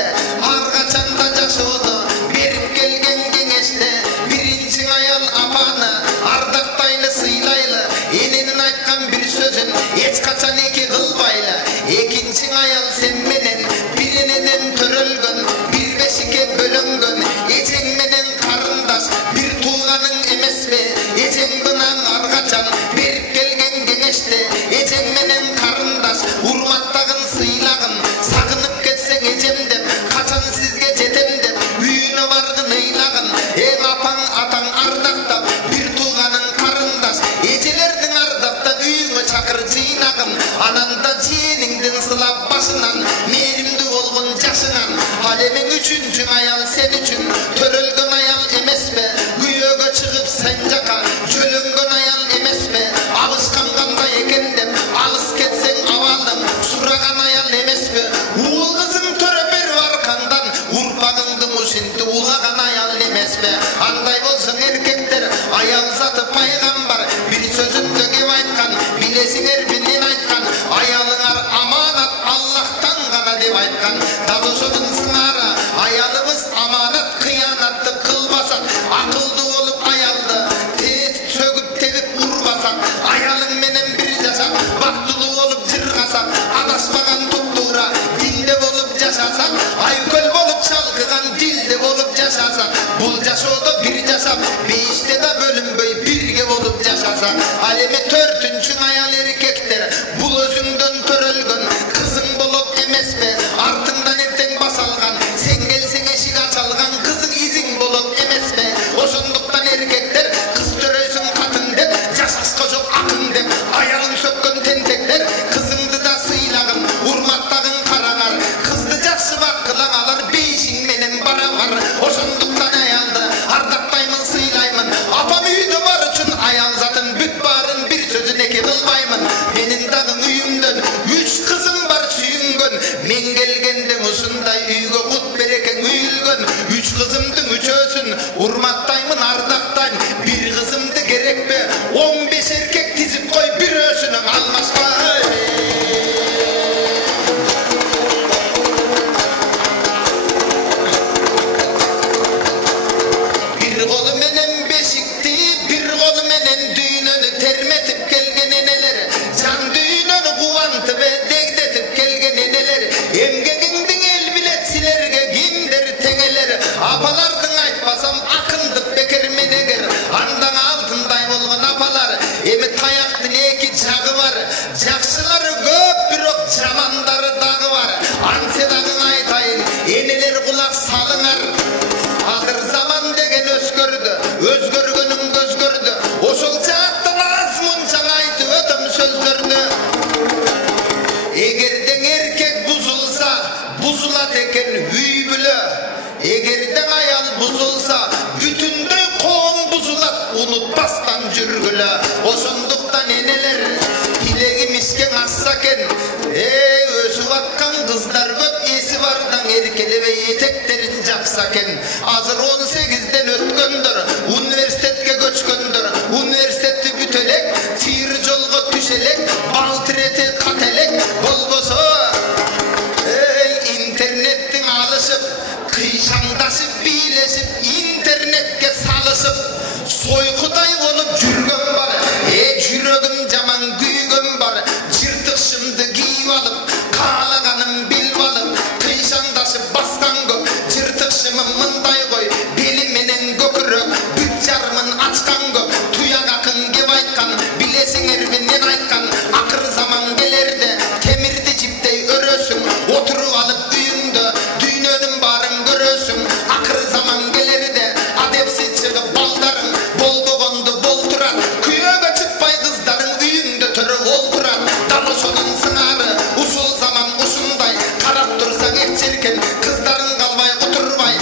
Ар качанда жашоодо берип келген кеңеште, биринчи аял апаны ардактайлы, сыйлайлы, эненин айткан бир сөзүн эч качан эки кылбайлы. Экинчи аял сен менен бир энеден төрөлгөн, бир бешикке бөлөнгөн, эжең менен карындаш, бир тууганың эмеспи? Эжең мынан ар качан берип келген кеңеште, эжең менен карындаш, урматтагын, сыйлагын, сагынып кетсең эжем деп, качан сизге жетем деп, үйүнө баргын, ыйлагын, эң апаң атаң ардактап, бир тууганың карындаш, эжелердин ардактап үйүңө чакыр жыйнагын, ананда жиениңдин сылап башынан, мээримдүү болгон жашыңан. Ал эми үчүнчү аял сен үчүн төрөлгөн аял эмеспи? Күйөөгө чыгып сен жака жөлөнгөн аял эмеспи? Абышкан кандай экен деп алыс кетсең абалым, сураган аял эмеспи? Уул кызың төрө берип аркандан, урпагыңды мушинтип улаган аял эмеспи? Андай болсоң эркектер, аял заты пайгамбар бир сөзүндө кеп айткан, билесиңер менен айткан, аялыңар аманат Аллахтан гана деп айткан. Дал ошодун сыңары аялыбыз аманат, кыянатты кылбасак, акылдуу болуп аялды тез сөгүп тебип урбасак, аялың менен бир жашап, бактылуу болуп жыргасак, адашпаган туптуура дилде болуп жашасак, айкөл болуп чалкыган дилде болуп жашасак, бул жашоодо бир жашап, бейиште да бөлүнбөй бирге болуп жашасак. Ал эми төртүнчү аял эркектер, бул өзүңдөн төрөлгөн кызың болот эмеспи? Артыңдан эртең басалган, сен келсең эшик ачалган кызың изиң болот эмеспи? turgan bir kızımdı gerek be 15 erkek dizip koy bir özünün almasma bir kolu menen beşikti bir kolu menen düğününü termetip kelgen eneler can düğününü kuvantı ve degdetip kelgen eneler emgegindin el biletsilerge kimdir tengeler apalardın aytpasam akındık beker meneger andan altınday bolgan apalar emi tayaktın eki jagı var jakşıları köp birok jamandары dagı var ansedagın aytayın eneler kulak salыңар ahir zaman degen özgörgönün göz gördü oşol çaktın az munçaң aytı ötüm sözdördü egerden erkek buzulsa buzulat eken üy bülö egerden ayal buzulsa bütünдөй koğum buzulat unutpastan jürgülö oşonduktan eneler tilegi misken assaken ösüp atkan kızlar köp esi bardan erkelebe eteklerin jaksaken azır 18'den ötkөndür üniversitetke göçkөndür üniversitetти bütelek sihir jolgo tüşelek baltırete katelek bolboso internettin alışıp kıyşandaşıp bileşip internetke salışıp soykuday olup jürgön var jürögüm jaman güygön var jırtışımdı giyip alıp kalagaным bilip alıp kıyşandaşıp baskan köp jırtışımım mınday koy beli menen gökürök büt jarmın açkan köp tuyak akın kep aytkan bilesiңер menen aytkan akır zaman gelerde temirdi jiptey örösüң oturup alıp üyüңdö düýnönүн bарын görösüң akır zaman gelerde adepsiz çıkıp baldarың bolbogondu bolturat kүйögө çıkpay kızdarың üyüңdö törüp olturat damoşonun sыңары usul zaman ушундай карап турсаң эчеркен kızdarың kalbay kuturbay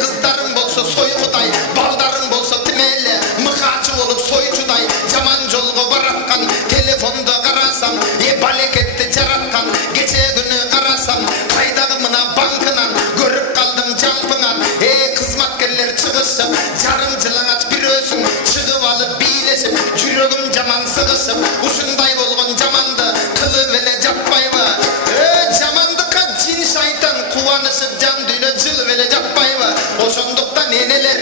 kızdarың bolso soykудай baldarың bolso timelle mıkaçı olup soyçuday jaman jolgo baratkan telefonda karasam baлекетти жараткан кече күнү карасам кайдагы мына банкынан көрүп калдым жалпыңан кызматкерлер чыгышып жарым жылаңач бир өзүң чыгып алып бийлешип жүрөгүм жаман сыгышып ушундай болгон жаманды кылып эле жаппайбы жамандыкка жин шайтан кубанышып жан дүйнө жылып эле жаппайбы ошондуктан энелер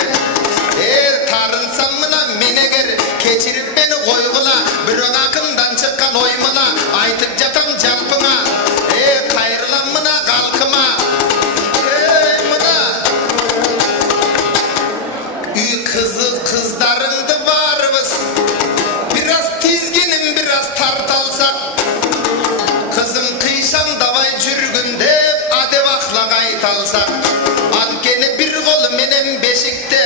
тарынсам мына менегер кечирип мени койгула бирок акындан чыккан оймуна айтып жатам жалпыңа кайрылам мына калкыма мына үй кыздарыңды барыбыз бир аз тизгиним бир аз тарталсак кызым кыйшаңдабай жүргүн деп адеп ахлак айта алсак анткени бир колу менен бешикте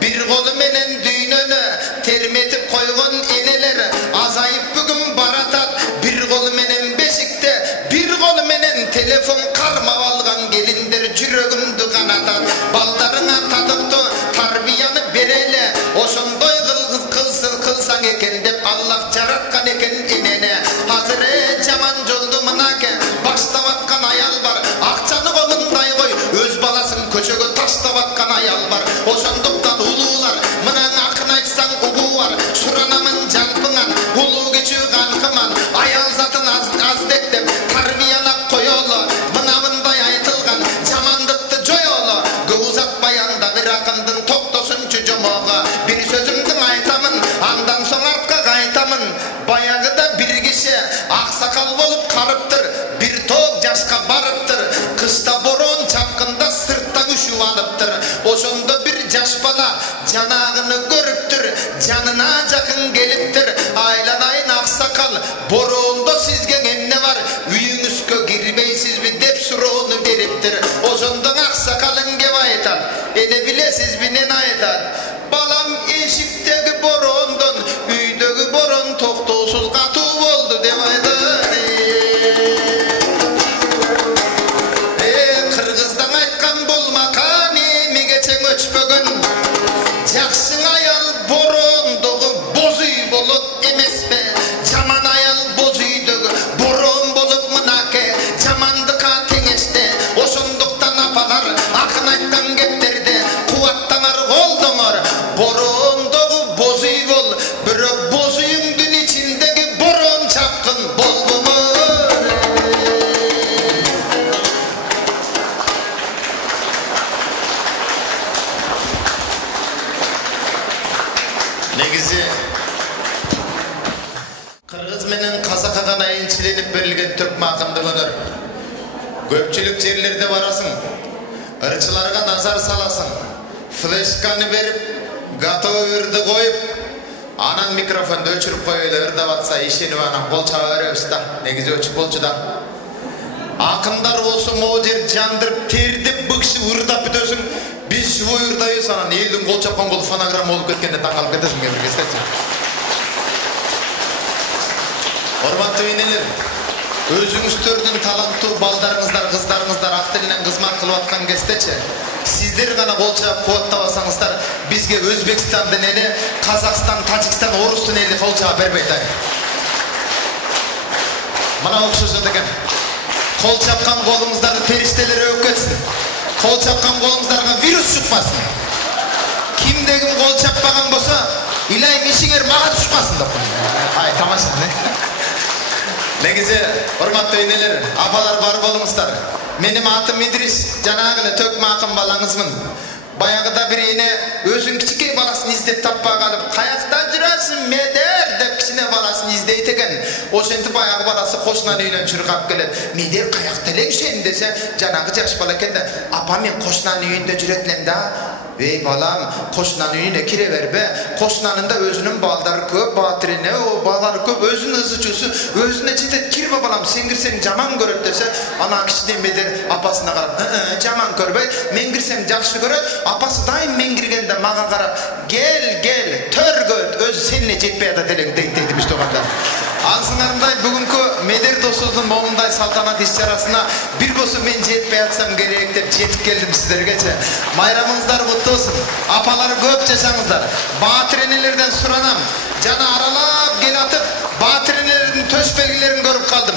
бир колу менен дүйнөнү терметип койгон энелер азайып бүгүн баратат бир колу менен бешикте бир колу менен телефон кармап алган келиндер жүрөгүмдү канатат балдарыңа татыктуу тарбияны береле ошондой кылсаң экен деп аллах жараткан экен энени азыр жаман жолду мынаке баштап аткан аял бар акчаны го мындай кой өз баласын көчөгө таштап аткан аял бар ошондуктан улуулар мына акын айтсаң угуу бар суранамын жалпыңан улуу кечүү канкыман аял затын аздек деп тарбиялап коелу мына мындай айтылган жамандыкты жоелу көп узатпай анда бир акындын токтосунчу жомого бир сөзүмдү айтамын андан соң артка кайтамын баягыда бир киши аксакал болуп карыптыр бир топ жашка барыптыр кышта борон чапкында сырттан үшүп алыптыр ошондо бир жаш бала жанагыны көрүптүр жанына жакын келиптир айланайын аксакал борондо сизге эмне бар үйүңүзгө кирбейсизби деп суроону бериптир ошондо аксакалың кеп айтат эне билесизби эмне айтат балам эшиктеги борондон үйдөгү борон токтоосуз катуу болду деп айтат кыргыздан айткан болмакан эми кечең өчпөгөн жакшы аял борондогу боз үй болот эмеспи жаман аял боз үйдөгү борон болуп мынаке жамандыкка теңеште ошондуктан апалар акын айткан кептерде кубаттаңар колдоңор Негизи Кыргыз менен Казакка гана энчиленип берилген төп макымдык өнөр. Көпчүлүк жерлерде барасың, ырчыларга назар саласың, флешканы берип, готовырды коюп, анан микрофонду өчүрүп коюлу, ырдап атса ишенип анан кол чаба беребиз да. Негизи өчүп болчу да. Акындар болсо могу жер жандырып, тердеп, быкшып, ырдап бүтөсүң. Биз живой ырдайбыз, анан элдин кол чапкан колу фонограмма болуп кеткенде таң калып кетесиң кээ бир кездечи. Урматтуу энелер, өзүңүздөрдүн таланттуу балдарыңыздар, кыздарыңыздар ак тилинен кызмат кылып аткан кездечи, сиздер гана кол чаап кубаттабасаңыздар, бизге Өзбекстандын эли, Казакстан, Тажикстан, Орустун эли кол чаап бербейт. Мына окшошот экен. Кол чапкан колуңуздарды периштелер өп кетсин. Кол чапкан колуңуздарга вирус чукпасын. Кимде ким кол чаппаган болсо, илайым ишиңер мага түшпасын деп. Ай, тамаша. Негизи, урматтуу энелер, апалар бар болуңуздар. Менин атым Идрис, жанагы эле төк макым балаңызмын. Баягыда бир эне өзүнүн кичикей баласын издеп таппай калып, каякта жүрөсүң Медер деп кичине баласын издейт экен. Ошентип баягы баласы кошунан үйлөн чуркап келет. Медер каякта эле ишен десе, жанагы жаш бала экен да, апа мен кошунан үйүндө жүрөт элем да. Ey balam, koşunan üyüne kire verbe, koşunanın da özünün baldarı köp, batırine o baldarı köp, özünün ızıçusu, özüne çetet kirme balam, sen girsem caman görüp dese, ana kişiden beder apasına karab, caman görbey, men girsem jakşı görüp, apası daim men girgende mağa karab, gel, tör göt, özü seninle jetpey da delen deydim işte o kadar. Ansınlarımday bugünkü Meder dostluğun moğunday saltanat işçarasına bir bosu men jetpey atsam gerek deyip jetip geldim sizlergeçe. Mayramınızlar mutlu olsun. Apaları köp yaşanızlar. Batırenelerden suranam. Cana aralap gel atıp batırenelerin töş belgilerini görüp kaldım.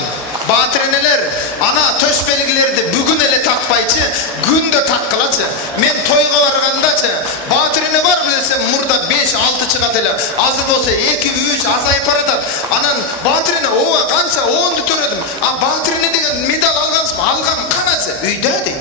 Batıreneler ana töş belgileri de bugün ele takpayçı, günde takkılaçı. Men toyga vargandaçı. Batırene var mı desem murda 5-6 çıkat ele. Azı olsa 2-3 azayıp paradat. Anan batırene ova kança 10'du töredim. Batırene degen medal algansın mı? Algan kanası. Üyde değil.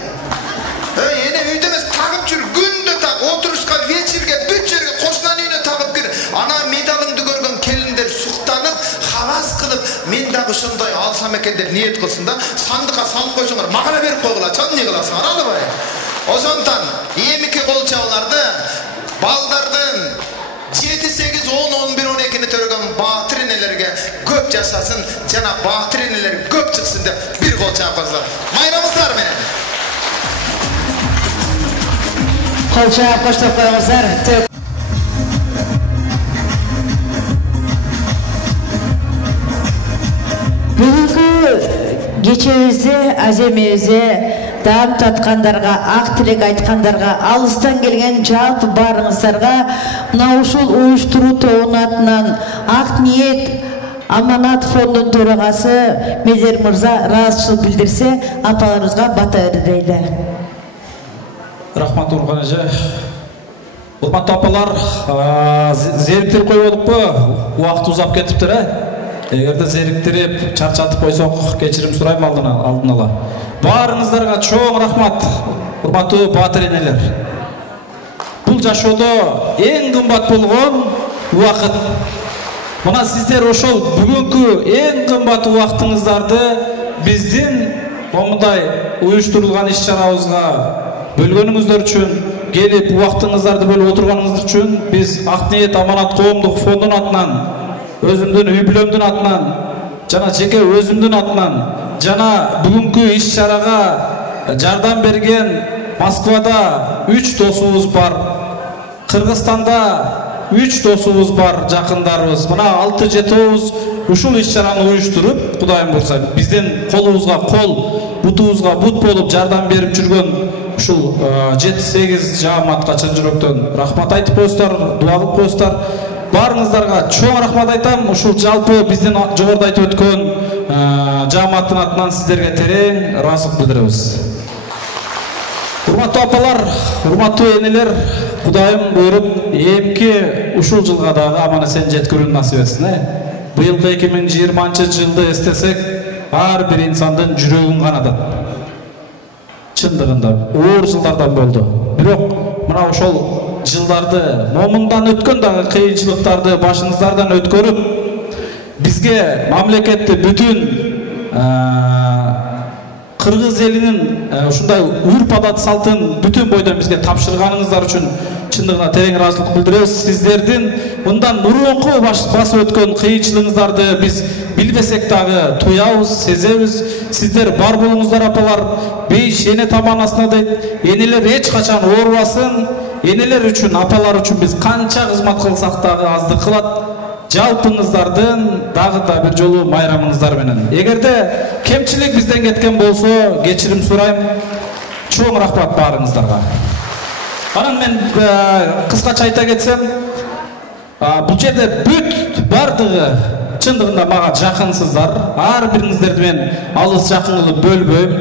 Yine üydemez takıp çür. Günde tak. Oturuşka veçirge, bütçerge koşunan üyüne takıp gir. Ana medalımdı görgen kelinler suhtanıp, havas kılıp, men dağı şunday alsam ekenler niyet kılsın da sandığa salıp koysunlar. Mağana verip koygular. Çan ne kılasınlar? Alı bay. O sondan yemiki kol çağlardı. Baldardın 7-8-10-11-12'ni törügen batırenelerge köp yaşasın. Cana batıreneleri köp çıksın de bir kol çağpazlar. Mayramızlar mı? Kol çağıp koştup koyumuzlar. Bugünkü geçebizde, azemebizde dam tatkandarga, ak tilek aytkandarga, alыстан келген жалпы барыңыздарга мына ушул уюштуруу тобунун атынан Ак Ниет Аманат фондунун төрагасы Медер мырза ыраазычылык билдирсе, апаларыбызга бата берилейли. Рахмат Урган эже. Урматтуу апалар, зериктирип коюп атыппы? Убакыт узап кетиптир, Эгерде зериктирип, чарчатып койсок, кечирим сурайм алдын ала. Барыңыздарга чоң рахмат, урматтуу батыр энелер. Бул жашоодо эң кымбат болгон убакыт. Мына сиздер ошол бүгүнкү эң кымбат убактыңыздарды биздин момундай уюштурулган иш-чарабызга бөлгөнүңүздөр үчүн, келип убактыңыздарды бөлүп отурганыңыздар үчүн биз Ак Ниет Аманат коомдук фондунун атынан, өзүмдүн үй бүлөмдүн атынан, жана жеке өзүмдүн атынан, жана бүгүнкү иш-чарага жардам берген Москвада 3 досубуз бар, Кыргызстанда 3 досубуз бар, жакындарыбыз. Мына 6-7 ушул иш-чараны уюштуруп, Кудайым бурса, биздин колубузга кол, бутубузга бут болуп жардам берип жүргөн ушул 7-8 жааматка чын жүрөктөн рахмат айтып коесуздар, дуа кылып коесуздар. Барыңыздарга чоң рахмат айтам. Ушул жалпы биздин жогоруда айтып өткөн жааматтын атынан сиздерге терең ыраазычылык билдиребиз. Урматтуу апалар, урматтуу энелер, Кудайым буйруп, эмки ушул жылга дагы аман-эсен жеткирүүнү насип этсин. Быйылкы 2020-жылды эстесек, ар бир инсандын жүрөгүн канатат. Чындыгында оор жылдардан болду. Бирок мына ошол жылдарды, момундан өткөн дагы кыйынчылыктарды башыңыздардан өткөрүп, бизге мамлекетти бүтүн кыргыз элинин ушундай үрп адат салтын бүтүн бойдон бизге тапшырганыңыздар үчүн чындыгына терең ыраазычылык билдиребиз. Сиздердин мындан мурунку басып өткөн кыйынчылыгыңыздарды биз билбесек дагы туябыз, сезебиз. Сиздер бар болуңуздар апалар, бейиш эне таманасына дейт, энелер эч качан оорубасын. Энелер үчүн, апалар үчүн биз канча кызмат кылсак дагы аздык кылат. Жалпыңыздардын дагы да бир жолу майрамыңыздар менен. Эгерде кемчилик бизден кеткен болсо, кечирим сурайм. Чоң рахмат баарыңыздарга. Анан мен кыскача айта кетсем, бул жерде бүт бардыгы чындыгында мага жакынсыздар. Ар бириңиздерди мен алыс жакын кылып бөлбөйм.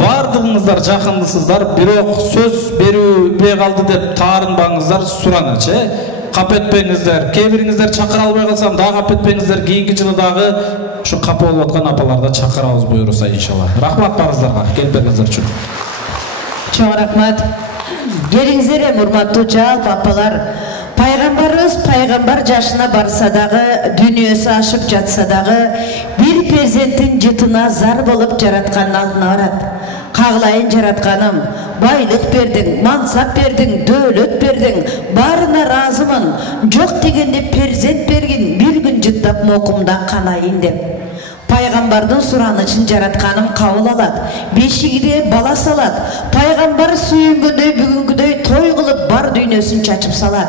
Бардыгыңыздар жакындысыздар, бирок сөз берүүбөй калды деп таарынбаңыздар, суранычы. Кап этпеңиздер. Кээ бириңиздер чакыра албай калсам дагы кап этпеңиздер. Кийинки жылы дагы ушу капа болуп аткан апаларды чакырабыз буюрса иншалла. Рахмат барыңыздарга, келип бергениңиздер үчүн. Чоң рахмат. Келиңиздер, урматтуу жалпы апалар. Пайгамбарыбыз пайгамбар жашына барса дагы, дүйнөсү ашып жатса дагы, бир перзенттин жытына зар болуп жаратканын алдына барат. Кагылайын жаратканым, байлык бердиң, мансап бердиң, дөөлөт бердиң, баарына ыраазымын. Жок дегенде перзент бергин, бир күн жыттап мокумдан канайын деп. Пайгамбардын суранычын жаратканым кабыл алат. Бешигиде бала салат. Пайгамбар сүйүнгөндөй бүгүнгүдөй той кылып бар дүйнөсүн чачып салат.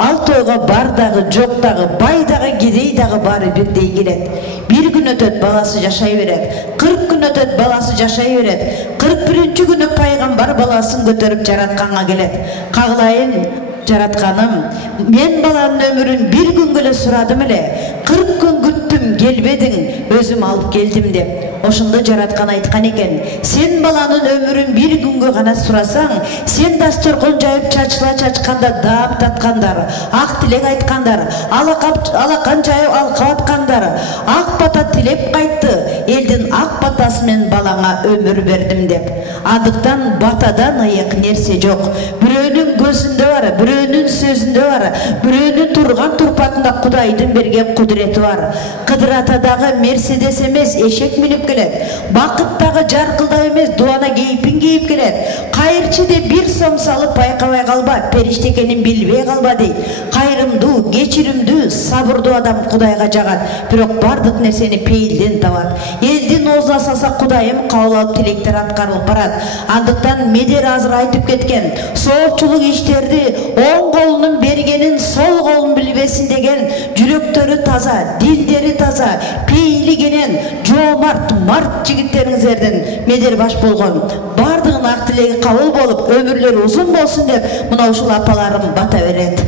Ал тойго бар дагы, жок дагы, бай дагы, кедей дагы баары бирдей келет. Бир күн өтөт, баласы жашай берет. 40 күн өтөт, баласы жашай берет. 41-чү күнү пайгамбар баласын көтөрүп жаратканга келет. Кагылайын жаратканым, мен баланын өмүрүн бир күнгө эле сурадым эле. 40 күн күттүм, келбедиң, өзүм алып келдим деп. Ошондо жараткан айткан экен, сен баланын өмүрүн бир күнгө гана сурасаң, сен дасторкон жайып чачыла чачканда даап таткандар, ак тилек айткандар, алакан жайып алкап аткандар, ак бата тилеп кайтты, элдин ак батасы менен балаңа өмүр бердим деп. Адыктан батадан аяк нерсе жок. Бирөөнүн көзүндө бар, бирөөнүн сөзүндө бар, бирөөнүн турган турпатында Кудайдын берген кудурети бар. Кыдыр атадагы Мерседес эмес, эшек минип келет. Бакыттагы жаркылдап эмес, дуана кейпин кийип келет. Кайырчы деп бир сом салып байкабай калба, периште экенин билбей калба дейт. Кайрымдуу, кечиримдүү, сабырдуу адам Кудайга жагат, бирок бардык нерсени пейилден табат. Элдин оозуна салса Кудайым кабыл алып тилектер аткарылып барат. Андыктан медер азыр айтып кеткен, соопчулук иштерди оң колунун бергенин сол колун билбесин деген, жүрөктөрү таза, дилдери таза, пейилигенен жоомарт, март жигиттериңиздердин медер баш болгон. Бардыгын ак тилеги кабыл болуп, өмүрлөрү узун болсун деп, мына ушул апаларым бата берет.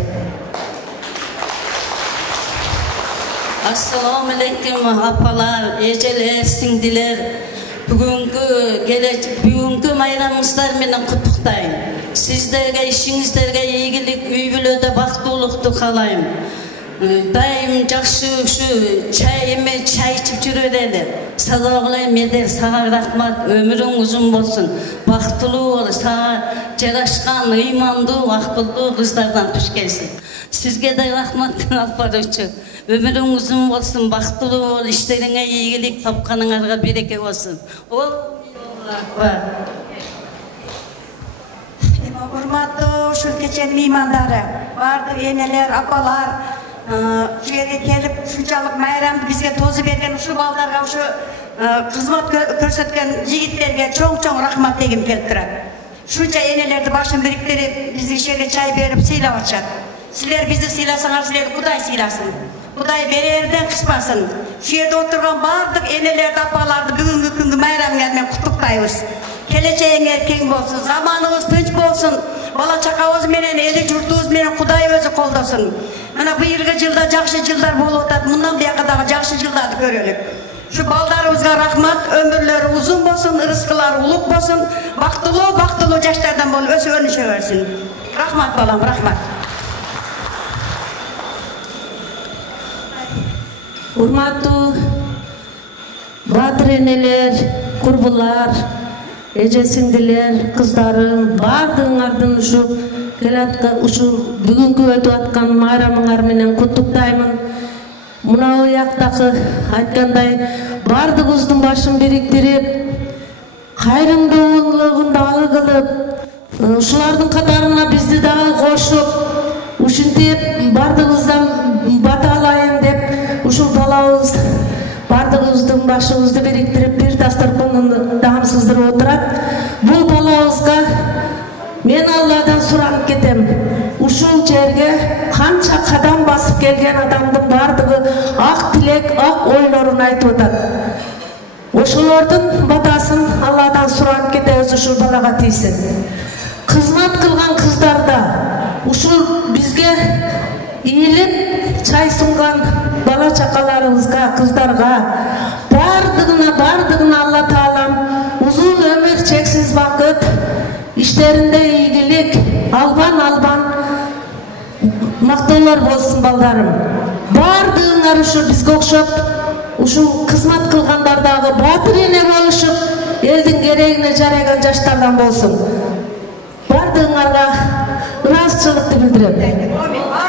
Assalamu alaikum апалар, эжелер, сиңдилер. Бүгүнкү майрамыңыздар менен куттуктайм. Сиздерге, ишиңиздерге ийгилик, үй бүлөдө бактылыкту каалайм. Дайым жакшы ушу чай эме чай ичип жүрө берели. Салоглай медер, сага рахмат, өмүрүң узун болсун. Бактылуу бол, сага жарашкан, ыймандуу, акылдуу кыздардан түшкенсиң. Сизге да рахмат алып баруучу. Өмүрүң узун болсун, бактылуу бол, иштериңе ийгилик, тапканыңарга береке болсун. Урматтуу ушул кеченин меймандары, бардык энелер, апалар, ушул жерге келип ушунчалык майрамды бизге тосуп берген ушул балдарга, ушу кызмат көрсөткөн жигиттерге чоң рахмат дегим келип турат. Ушунча энелерди башын бириктирип, бизге ишерге чай берип сыйлап атышат. Силер бизди сыйласаңар, силерди Кудай сыйласын. Кудай берерден кыспасын. Ушул жерде отурган бардык энелерди, апаларды бүгүнкү күнгү майрамыңар менен куттуктайбыз. Келечегиңер кең болсун, заманыбыз тынч болсун. Бала чакабыз менен, эли журтубуз менен Кудай өзү колдосун. Мына быйылкы жылда жакшы жылдар болуп атат. Мындан бияка дагы жакшы жылдарды көрөлүк. Şu baldarımızga rahmat, ömürleri uzun bolsun, rızkılar uluk bolsun, baktılуу yaşlardan bolup ösüp önüşe versin. Rahmat balam, rahmat. Urmаттуу батыр энелер, курбулар, эже сиңдилер, кыздарым, бардыгыңардын ушу ушул бүгүнкү өтүп аткан майрамыңар менен куттуктаймын. Мына уяктагы айткандай бардыгыбыздын башын бириктирип, кайрымдуулугун дагы кылып, ушулардын катарына бизди дагы кошуп, ушинтип бардыгыбыздан бата алайын деп ушул балабыз бардыгыбыздын башыбызды бириктирип бир дасторконду даамсыздырып отурат. Бул балабызга мен Алладан суранып кетем. Ушул жерге канча кадам басып келген адамдын бардыгы ак тилек, ак ойлорун айтып атат. Ошолордун батасын Алладан суранып кетебиз, ушул балага тийсин. Кызмат кылган кыздарда, ушул бизге ийилип чай сунган бала чакаларыбызга, кыздарга бардыгына Алла Таалам узун өмүр, чексиз бакыт, иштеринде ийгилик, албан мактоолор болсун балдарым. Бардыгыңар ушул бизге окшоп, ушул кызмат кылгандардагы батыр эне болушуп, элдин керегине жараган жаштардан болсун. Бардыгыңарга ыраазычылыкты билдирем.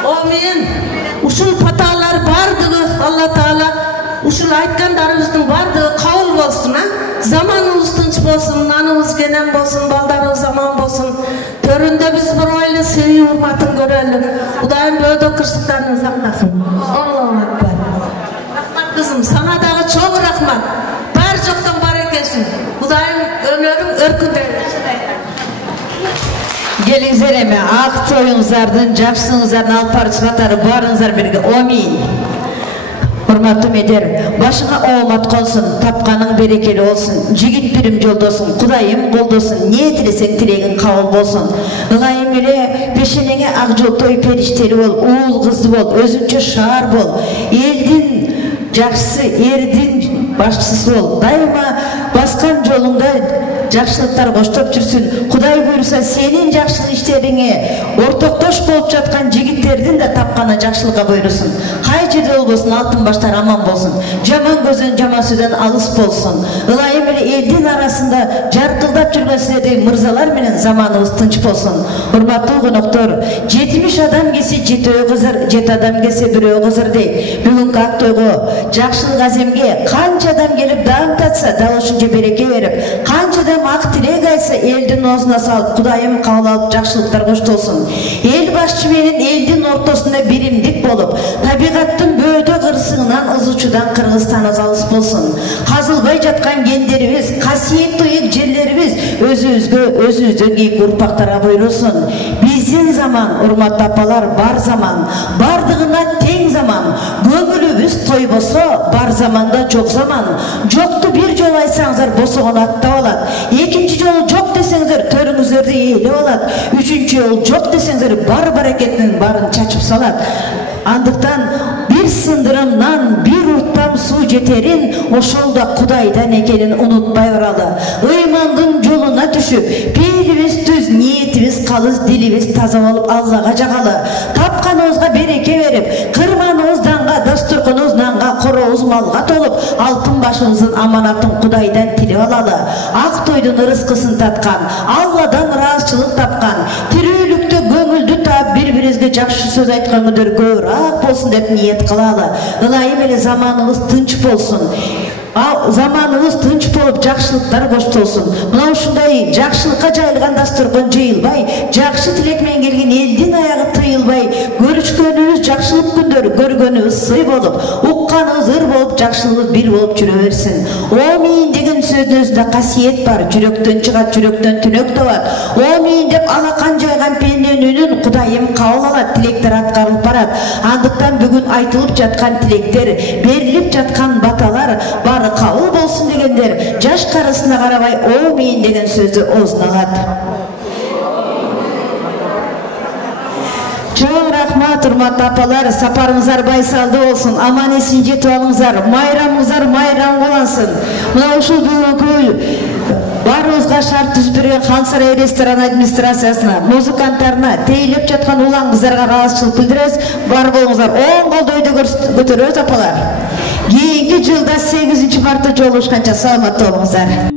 Амин. Ушул паталар бардыгы Алла Таала ушул айткандарыбыздын бардыгы кабыл болсун, заманыбыз тынч болсун, наныбыз кенен болсун, балдарыбыз аман болсун. Төрүндө биз буройлу сый урматын көрөлү. Кудайым бөөдө кырсыктарын сактасын. Аллаху акбар. Рахмат кызым, сага дагы чоң рахмат. Бар жоктон бар экенсиң. Кудайым өмүрүң өркүндөй. Келиңиздер эми ак тоюңуздардын, жакшысыңыздардын алып барып чыгатары баарыңыздар бирге. Амин. Урматтуу медер, башыңа оомат колсун, тапканың берекелі болсун, жигит бирим жолдосун, Кудайым колдосун, не тилесең тилегиң кабыл болсун. Ылайым эле пешенеңе ак жолтой периштери бол, уул кызды бол, өзүнчө шаар бол, элдин жакшысы, эрдин башчысы бол. Дайыма баскан жолуңда жакшылыктар коштоп жүрсүн. Кудай буйруса сенин жакшылык иштериңе ортоктош болуп жаткан жигиттердин да тапканы жакшылыкка буйрусун. Кай жерде болбосун, алтын баштар аман болсун. Жаман көздөн, жаман сөздөн алыс болсун. Ылайым эле элдин арасында жаркылдап жүргөн силердей мырзалар менен заманыбыз тынч болсун. Урматтуу коноктор, 70 адам келсе 7 кызыр, 7 адам келсе 1 кызыр дейт. Бүгүнкү ак тойго жакшылык аземге канча адам келип даам татса, дал ошончо береке берип, канча адам ак тилек айтса, элдин оозуна салып, Кудайым кабыл алып жакшылыктар коштолсун. Эл башчы менен элдин ортосунда биримдик болуп, табигаттын бөөдө кырсыгынан, ызычудан Кыргызстаныбыз алыс болсун. Казылбай жаткан кендерибиз, касиеттүү ыйык жерлерибиз өзүбүздөн кийинки урпактарга буйрусун. Биздин заман, урматтуу апалар, бар заман, бардыгына тең заман. Көңүлүбүз тойбосо, бар заманда жок заман. Жокту бир жолу айтсаңыздар, босогон аттап алат. Экинчи жолу жок десеңиздер, төрүңүздөрдү ээлеп алат. Үчүнчү жолу жок десеңиздер, бар баракетинин баарын чачып салат. Андыктан бир сындырымдан бир уттам суу жетерин, ошол да Кудайдан экенин унутпай баралы. Ыймандын жолуна түшүп, пейилибиз түз, ниетибиз калыс, дилибиз таза болуп Аллага жагалы. Тапканыбызга береке берип, кырманыбыз данга, дасторконубуз нанга, корообуз малга толуп, алтын башыбыздын аманатын Кудайдан тилип алалы. Ак тойдун ырыскысын таткан, Алладан ыраазычылык тапкан, тирүүлүктө көңүлдү таап, бири-бирибизге жакшы сөз айткан күндөр көбүрөөк болсун деп ниет кылалы. Ылайым эле заманыбыз тынч болсун. Заманыбыз тынч болуп, жакшылыктар коштолсун. Мына ушундай жакшылыкка жайылган дасторкон жыйылбай, жакшы тилек менен келген элдин аягы тыйылбай, көрүшкөнүбүз жакшылык күндөр, көргөнүбүз сый болуп, укканыбыз ыр болуп, жакшылыгыбыз бир болуп жүрө берсин. Амин деген сөздүн өзүндө касиет бар. Жүрөктөн чыгат, жүрөктөн түнөк табат. Амин деп алакан жайган пенденин үнүн Кудайым кабыл алат, тилектер аткарылып барат. Андыктан бүгүн айтылып жаткан тилектер, берилип жаткан баталар бары кабыл болсун дегендер жаш карысына карабай амин деген сөздү оозуна алат. Чоң рахмат, урматтуу апалар, сапарыңыздар байсалдуу болсун, аман эсин жетип алыңыздар, майрамыңыздар майрам болсун. Мына ушул бүгүнкү баарыбызга шарт түзүп берген Хан Сарай ресторан администрациясына, музыканттарына, тейлеп жаткан улан кыздарга ыраазычылык билдиребиз. Бар болуңуздар, оң колду өйдө көтөрөбүз апалар. Кийинки жылда 8-мартта жолугушканча, саламатта болуңуздар.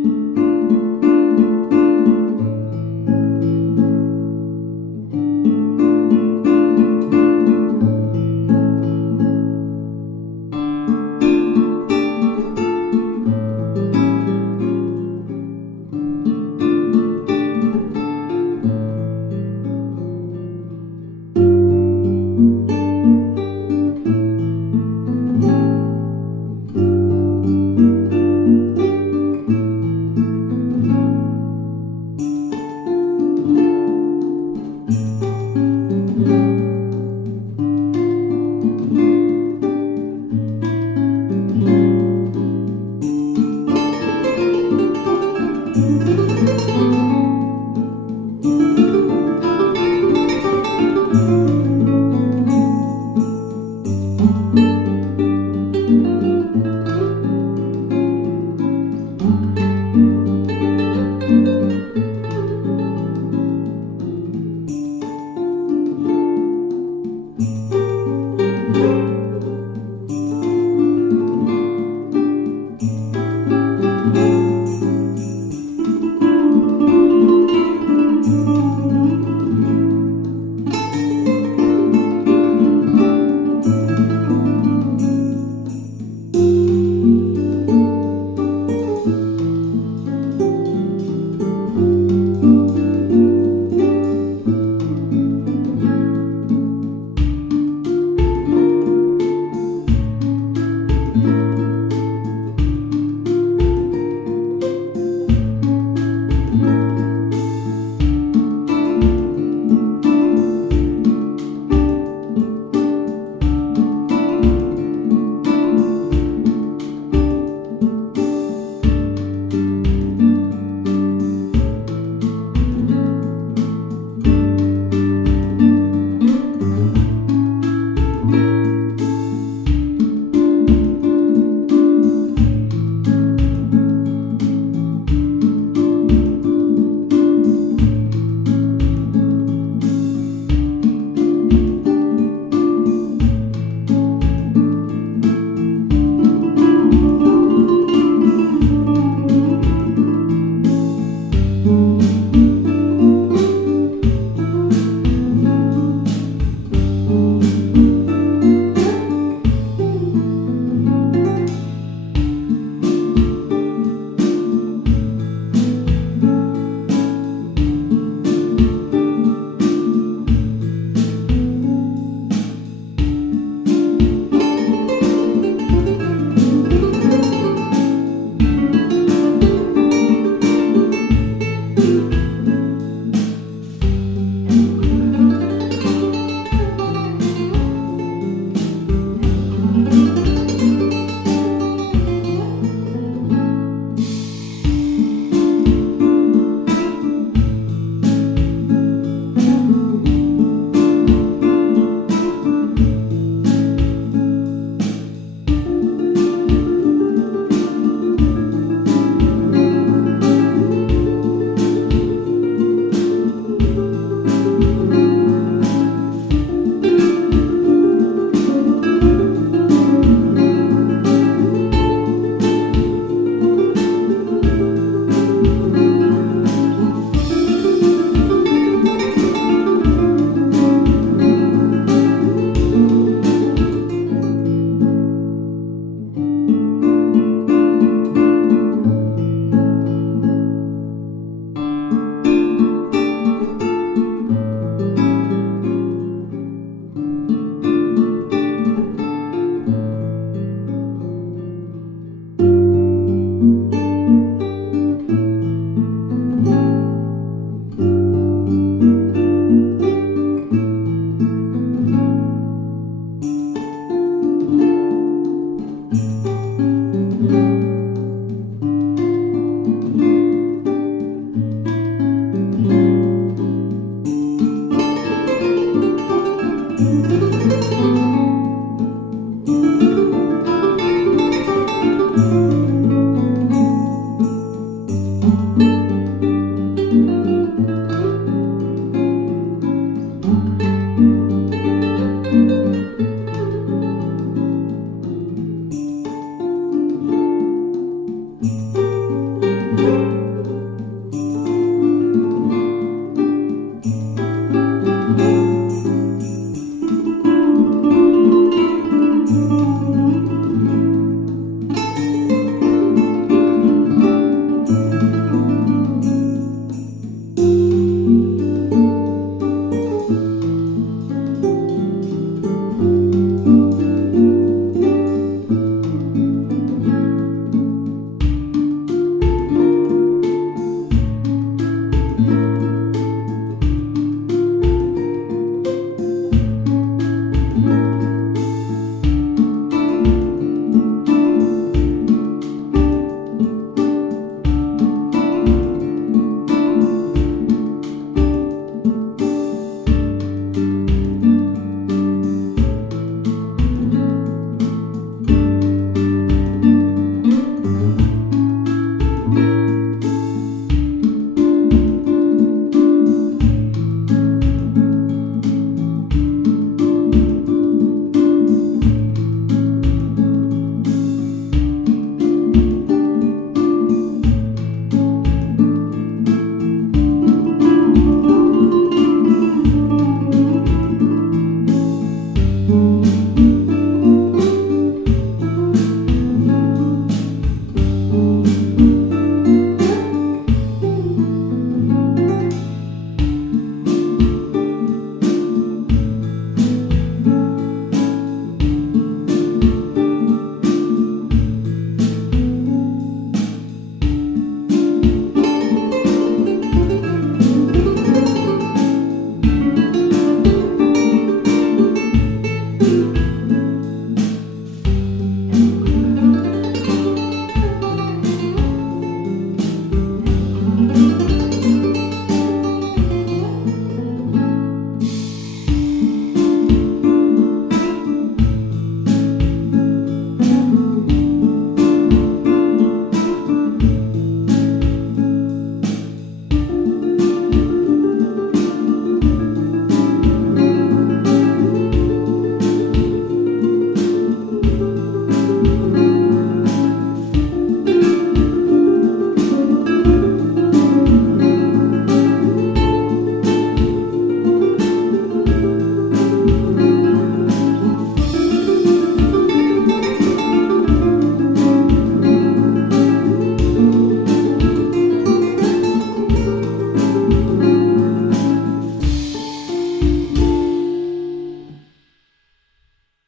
Thank you.